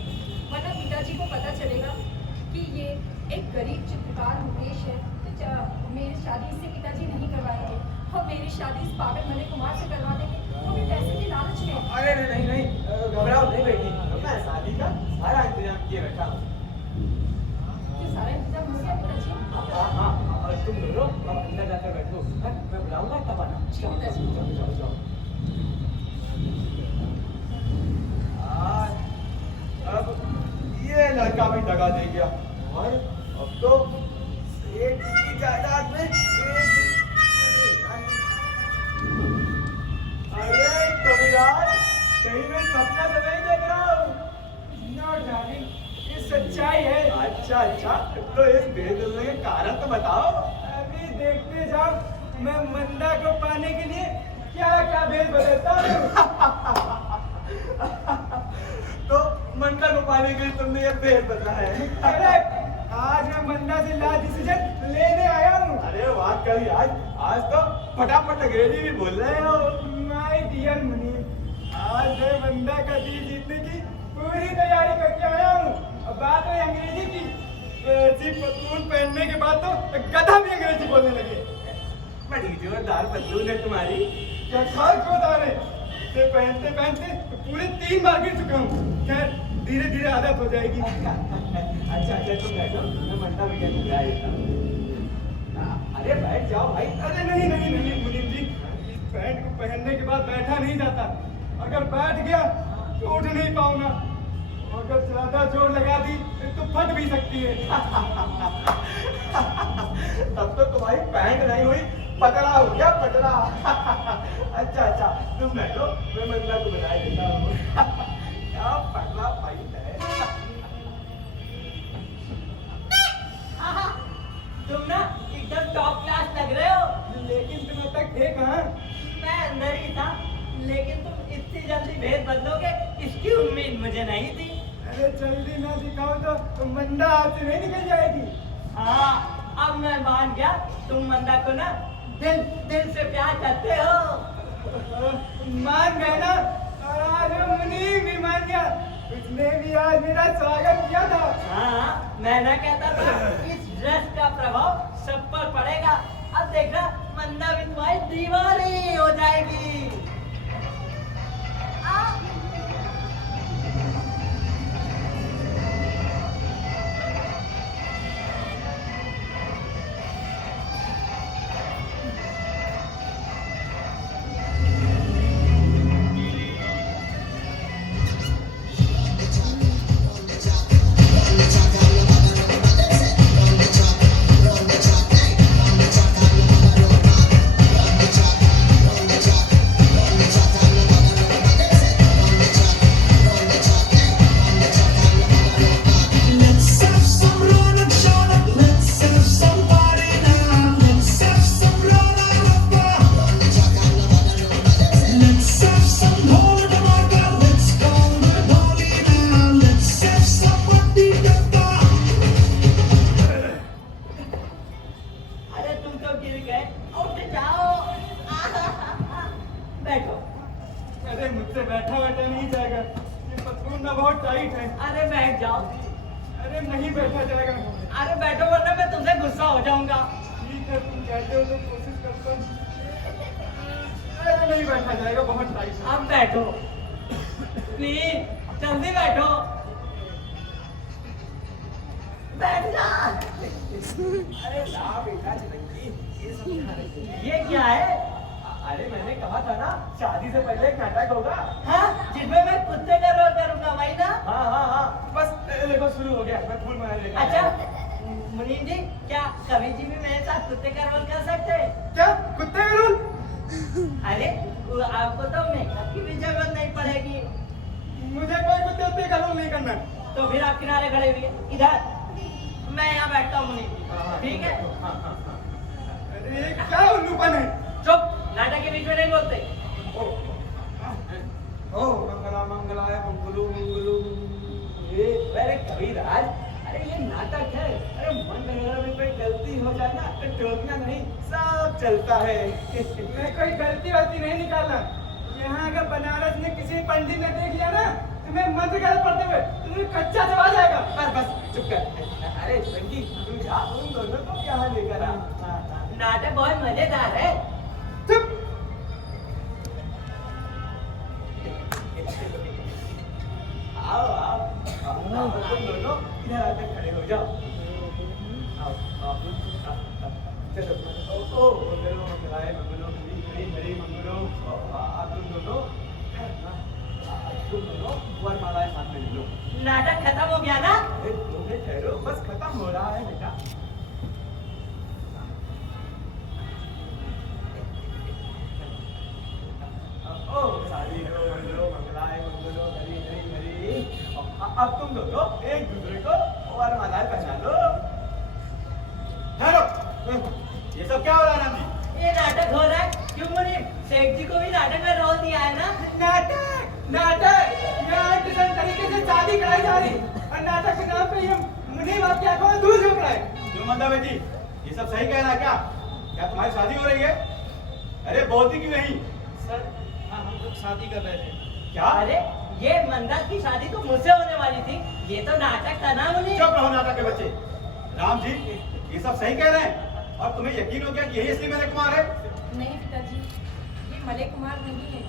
वरना पिताजी को पता चलेगा कि ये एक गरीब चित्रकार मुकेश है, तो मेरी शादी इससे पिताजी नहीं करवाएंगे और मेरी शादी इस पागल मलिक कुमार से करवा देंगे, वो भी पैसे के लालच में। अरे नहीं, घबराओ नहीं बेटी, मैं शादी का सारा इंतजाम किए बैठा हूँ। ये सारा इंतजाम हो गया पिताजी? हाँ, और तुम दोनों अब अंदर जाकर बैठो, मैं बुलाऊंगा तब आना। जाओ। अब ये लड़का भी दगा दे गया और अब तो कहीं मैं सपना तो नहीं देख रहा हूँ। नो डार्लिंग, ये सच्चाई है। अच्छा अच्छा, तो इस बेदुल्ले के कारण तो बताओ। अभी देखते जाओ, मैं मंदा को पाने के लिए क्या क्या भेद बदलता हूँ। तो मंदा को पाने के लिए तुमने ये भेद बदला है। करेक्ट, आज मैं मंदा से लास्ट डिसीजन लेने आया हूँ। अरे वाह कभी आज तो फटाफट अंग्रेजी भी बोल रहे हो। माय डियर मुनीम, आज मैं मंदा का दिल जीतने की पूरी तैयारी करके आया हूँ। अब बात है अंग्रेजी की, ऐसी पतलून पहनने के बाद तो गधा भी अंग्रेजी बोलने लगे। बड़ी जोरदार पतलून है तुम्हारी। क्या खाल क्यों दारे से पहनते पहनते पूरे 3 बार गिर चुका हूँ। खैर धीरे धीरे आदत हो जाएगी। अच्छा अच्छा, तुम बैठो, मैं मंदा भैया को बुला देता हूँ। अरे बैठ जाओ भाई। अरे नहीं नहीं नहीं मुनीम जी, इस पैंट को पहनने के बाद बैठा नहीं जाता। अगर बैठ गया तो उठ नहीं पाऊंगा। अगर ज्यादा जोर लगा दी तो फट भी सकती है। तब तो तुम्हारी पैंट नहीं हुई, पतला हो गया पतला। अच्छा अच्छा, तुम बैठो, मैं मंदा को बुला देता हूँ। क्या पतला पैंट है। आहा, तुम ना एकदम टॉप क्लास लग रहे हो। लेकिन तुम अब तक थे कहाँ? मैं अंदर ही था, लेकिन तुम इतनी जल्दी भेद बदलोगे इसकी उम्मीद मुझे नहीं थी। अरे जल्दी ना दिखाओ तो मंदा हाथ से नहीं निकल जाएगी। हाँ, अब मैं मान गया तुम मंदा को ना दिल दिल से प्यार करते हो। मान गए ना, और आज मुनीम भी मान गया। उसने भी आज मेरा स्वागत किया था। हाँ, मैं ना कहता था इस ड्रेस का प्रभाव सब पर पड़ेगा। अब देखना मंदा भी तुम्हारी दीवानी हो जाएगी। Let's have some run and shut up. Let's have some party now. Let's have some run and rumba. Let's have some hold on my girl. Let's go to Dolly now. Let's have some party rumba. अरे तुम तो गिर गए, उठ जाओ। बैठो। अरे मुझसे बैठा बैठा नहीं जाएगा, ये पतलून ना बहुत टाइट है। अरे बैठ जाओ। अरे नहीं बैठा जाएगा। अरे बैठो वरना मैं तुमसे गुस्सा हो जाऊंगा। ठीक है, तुम कहते हो तो कोशिश करता हूँ। अरे नहीं बैठा जाएगा, बहुत टाइट है। अब बैठो प्लीज, जल्दी बैठो। बैठ जा। अरे ला बेटा चिरंजी, ये सब क्या है? ये क्या है? अरे मैंने कहा था ना, शादी से पहले एक नाटक होगा। हाँ, जिसमें मैं कुत्ते का रोल करूंगा वही ना? हाँ हाँ हाँ, बस देखो शुरू हो गया। मैं फूल मार लेगा। अच्छा मुनीम जी, क्या कवि जी भी मेरे साथ कुत्ते का रोल कर सकते हैं? क्या कुत्ते का रोल? अरे आपको तो मेकअप की भी जरूरत नहीं पड़ेगी। मुझे कोई कुत्ते का रोल नहीं करना। तो फिर आप किनारे खड़े हुए इधर, मैं यहाँ बैठता हूँ मुनीम जी, ठीक है? अरे ये क्या उल्लूपन है? चुप, नाटक के बीच में नहीं बोलते। ओ मंगला मंगलाय मंगलू मंगलू। ये अरे कविराज, अरे ये नाटक है। अरे मन वगैरह में कोई गलती हो जाए ना तो टोकना नहीं, सब चलता है। मैं कोई गलती वलती नहीं निकालना। यहाँ अगर बनारस में किसी पंडित ने देख लिया ना, तुम्हें मंत्र गलत पढ़ते हुए तुम्हें कच्चा जवा जाएगा। बस चुप कर। अरे चिरंजी, तुम जा, उन दोनों को यहाँ लेकर आ। नाटक बहुत मजेदार है। चुप। आओ आओ आओ, तुम दोनों इधर आकर खड़े हो जाओ। आओ आओ, चलो। ओ मंगलो मंगलाय मंगलो हरि हरि मंगलो। तुम दोनों वरमालाएं साथ में ले लो। नाटक खत्म हो गया ना? अरे दो मिनट ठहरो, बस खत्म हो रहा है बेटा। ओ सारी हो मंगलो मंगलाय अब तुम दोनों एक दूसरे को और मालाएं पहना लो। ठहरो, ये सब क्या हो रहा है राम जी? ये नाटक हो रहा है। क्यों मुनीम? सेठ जी को भी नाटक में रोल दिया है ना? नाटक नाटक यहाँ डिजाइन तरीके से शादी कराई जा रही और नाटक के नाम पे ये मुनीम आपकी आंखों में धूल झोंक रहा है। क्यों मंदा बेटी, ये सब सही कह रहा है क्या? क्या तुम्हारी शादी हो रही है? अरे बोलती क्यों नहीं? सर हाँ, हम लोग शादी कर रहे थे। क्या? अरे ये मंदा की शादी तो मुझसे होने वाली थी। ये तो नाटक था ना मुनीम? चुप रहो नाटक के बच्चे। राम जी, ये सब सही कह रहे हैं और तुम्हें यकीन हो गया कि यही असली मलय कुमार है? नहीं पिताजी, ये मलय कुमार नहीं है,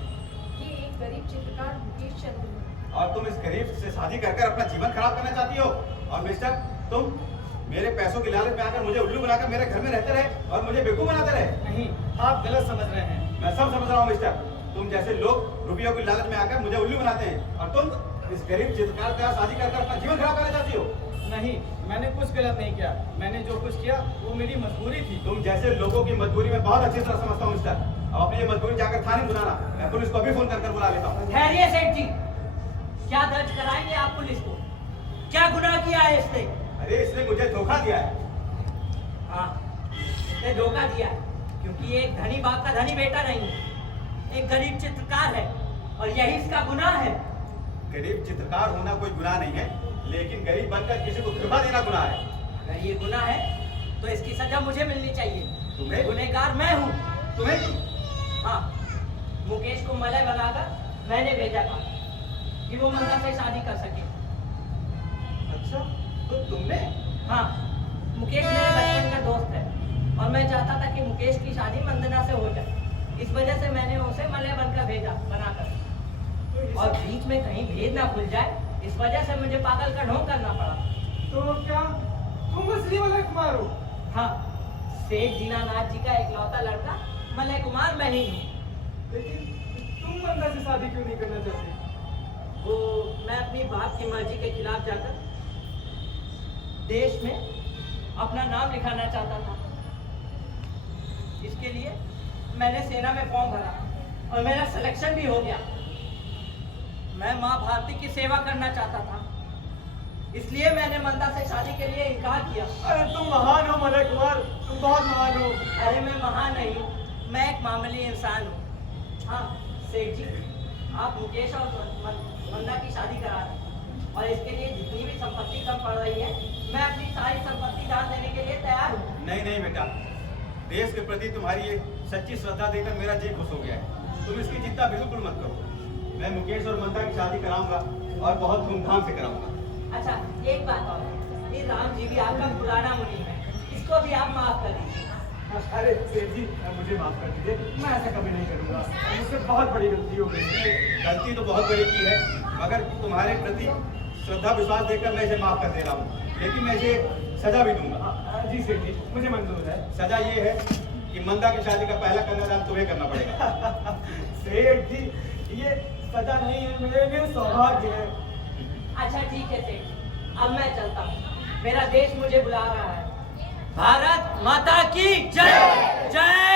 ये एक गरीब चित्रकार मुकेश चंद्र है। और तुम इस गरीब से शादी कर अपना जीवन खराब करना चाहती हो? और मिस्टर, तुम मेरे पैसों की लालच में आकर मुझे उल्लू बनाकर मेरे घर में रहते रहे और मुझे बेवकूफ बनाते रहे। नहीं, आप गलत समझ रहे हैं। मैं सब समझ रहा हूँ मिस्टर। तुम जैसे लोग रुपयों की लालच में आकर मुझे उल्लू बनाते हैं और तुम इस गरीब चित्रकार के साथ शादी कर अपना जीवन खराब करना चाहती हो। नहीं, मैंने कुछ गलत नहीं किया। मैंने जो कुछ किया वो मेरी मजबूरी थी। तुम जैसे लोगों की मजबूरी में बहुत अच्छी तरह समझता हूँ मिस्टर। अब अपनी ये मजबूरी जाकर थाने बुलाना, मैं पुलिस को अभी फोन कर बुला लेता हूँ। ठहरिए सेठ जी, क्या दर्ज कराएंगे आप पुलिस को? क्या गुनाह किया है इसने? अरे इसने मुझे धोखा दिया है। हाँ, इसने धोखा दिया है क्योंकि ये एक धनी बाप का धनी बेटा नहीं है, एक गरीब चित्रकार है और यही इसका गुनाह है। गरीब चित्रकार होना कोई गुनाह नहीं है, लेकिन गरीब बनकर किसी को धोखा देना गुनाह है। अगर ये गुनाह है तो इसकी सजा मुझे मिलनी चाहिए। तुम्हें? गुनहगार मैं हूँ। तुम्हें? हाँ, मुकेश को मलय बनाकर मैंने भेजा था कि वो मंदा से शादी कर सके। अच्छा, तो तुमने? हाँ, मुकेश मेरे बचपन का दोस्त है और मैं चाहता था कि मुकेश की शादी मंदना से हो जाए। इस वजह से मैंने उसे मलय बनकर भेजा बनाकर, और बीच में कहीं भेद ना खुल जाए इस वजह से मुझे पागल का ढोंग करना पड़ा। तो क्या तुम असली मलय कुमार हो? हाँ, सेठ दीनानाथ जी का इकलौता लड़का मलय कुमार मैं ही हूँ। लेकिन तुम मंदा से शादी क्यों नहीं करना चाहते? वो मैं अपनी बाप की मर्जी के खिलाफ जाकर देश में अपना नाम लिखाना चाहता था। इसके लिए मैंने सेना में फॉर्म भरा और मेरा सिलेक्शन भी हो गया। मैं माँ भारती की सेवा करना चाहता था, इसलिए मैंने मंदा से शादी के लिए इनकार किया। अरे तुम महान हो मलय कुमार, तुम बहुत महान हो। अरे मैं महान नहीं हूँ, मैं एक मामूली इंसान हूँ। हाँ सेठ जी, आप मुकेश और मंदा की शादी करा दें और इसके लिए जितनी भी संपत्ति कम पड़ रही है मैं अपनी सारी संपत्ति दान देने के लिए तैयार हूँ। नहीं नहीं बेटा, देश के प्रति तुम्हारी ये सच्ची श्रद्धा देखकर मेरा जी खुश हो गया है। तुम इसकी चिंता बिल्कुल मत करो। मैं मुकेश और मंदा की शादी कराऊंगा और बहुत धूमधाम से कराऊंगा। अच्छा एक बात और, ये राम जी भी आपका पुराना मुनीम है, इसको भी आप माफ कर दीजिए। अरे सेठ जी, मुझे माफ कर दीजिए, मैं ऐसा कभी नहीं करूंगा। मुझसे बहुत बड़ी गलती हो गई। गलती तो बहुत बड़ी की है, मगर तुम्हारे प्रति श्रद्धा विश्वास देखकर मैं इसे माफ कर दे रहा हूँ, लेकिन मैं इसे सजा भी दूंगा। जी सेठ जी, मुझे मंजूर है। सजा ये है कि मंदा की शादी का पहला कन्यादान तुम्हें करना पड़ेगा। सेठ जी, ये सजा नहीं है, मेरे लिए सौभाग्य है। अच्छा ठीक है सेठ, अब मैं चलता हूँ, मेरा देश मुझे बुला रहा है। भारत माता की जय। जय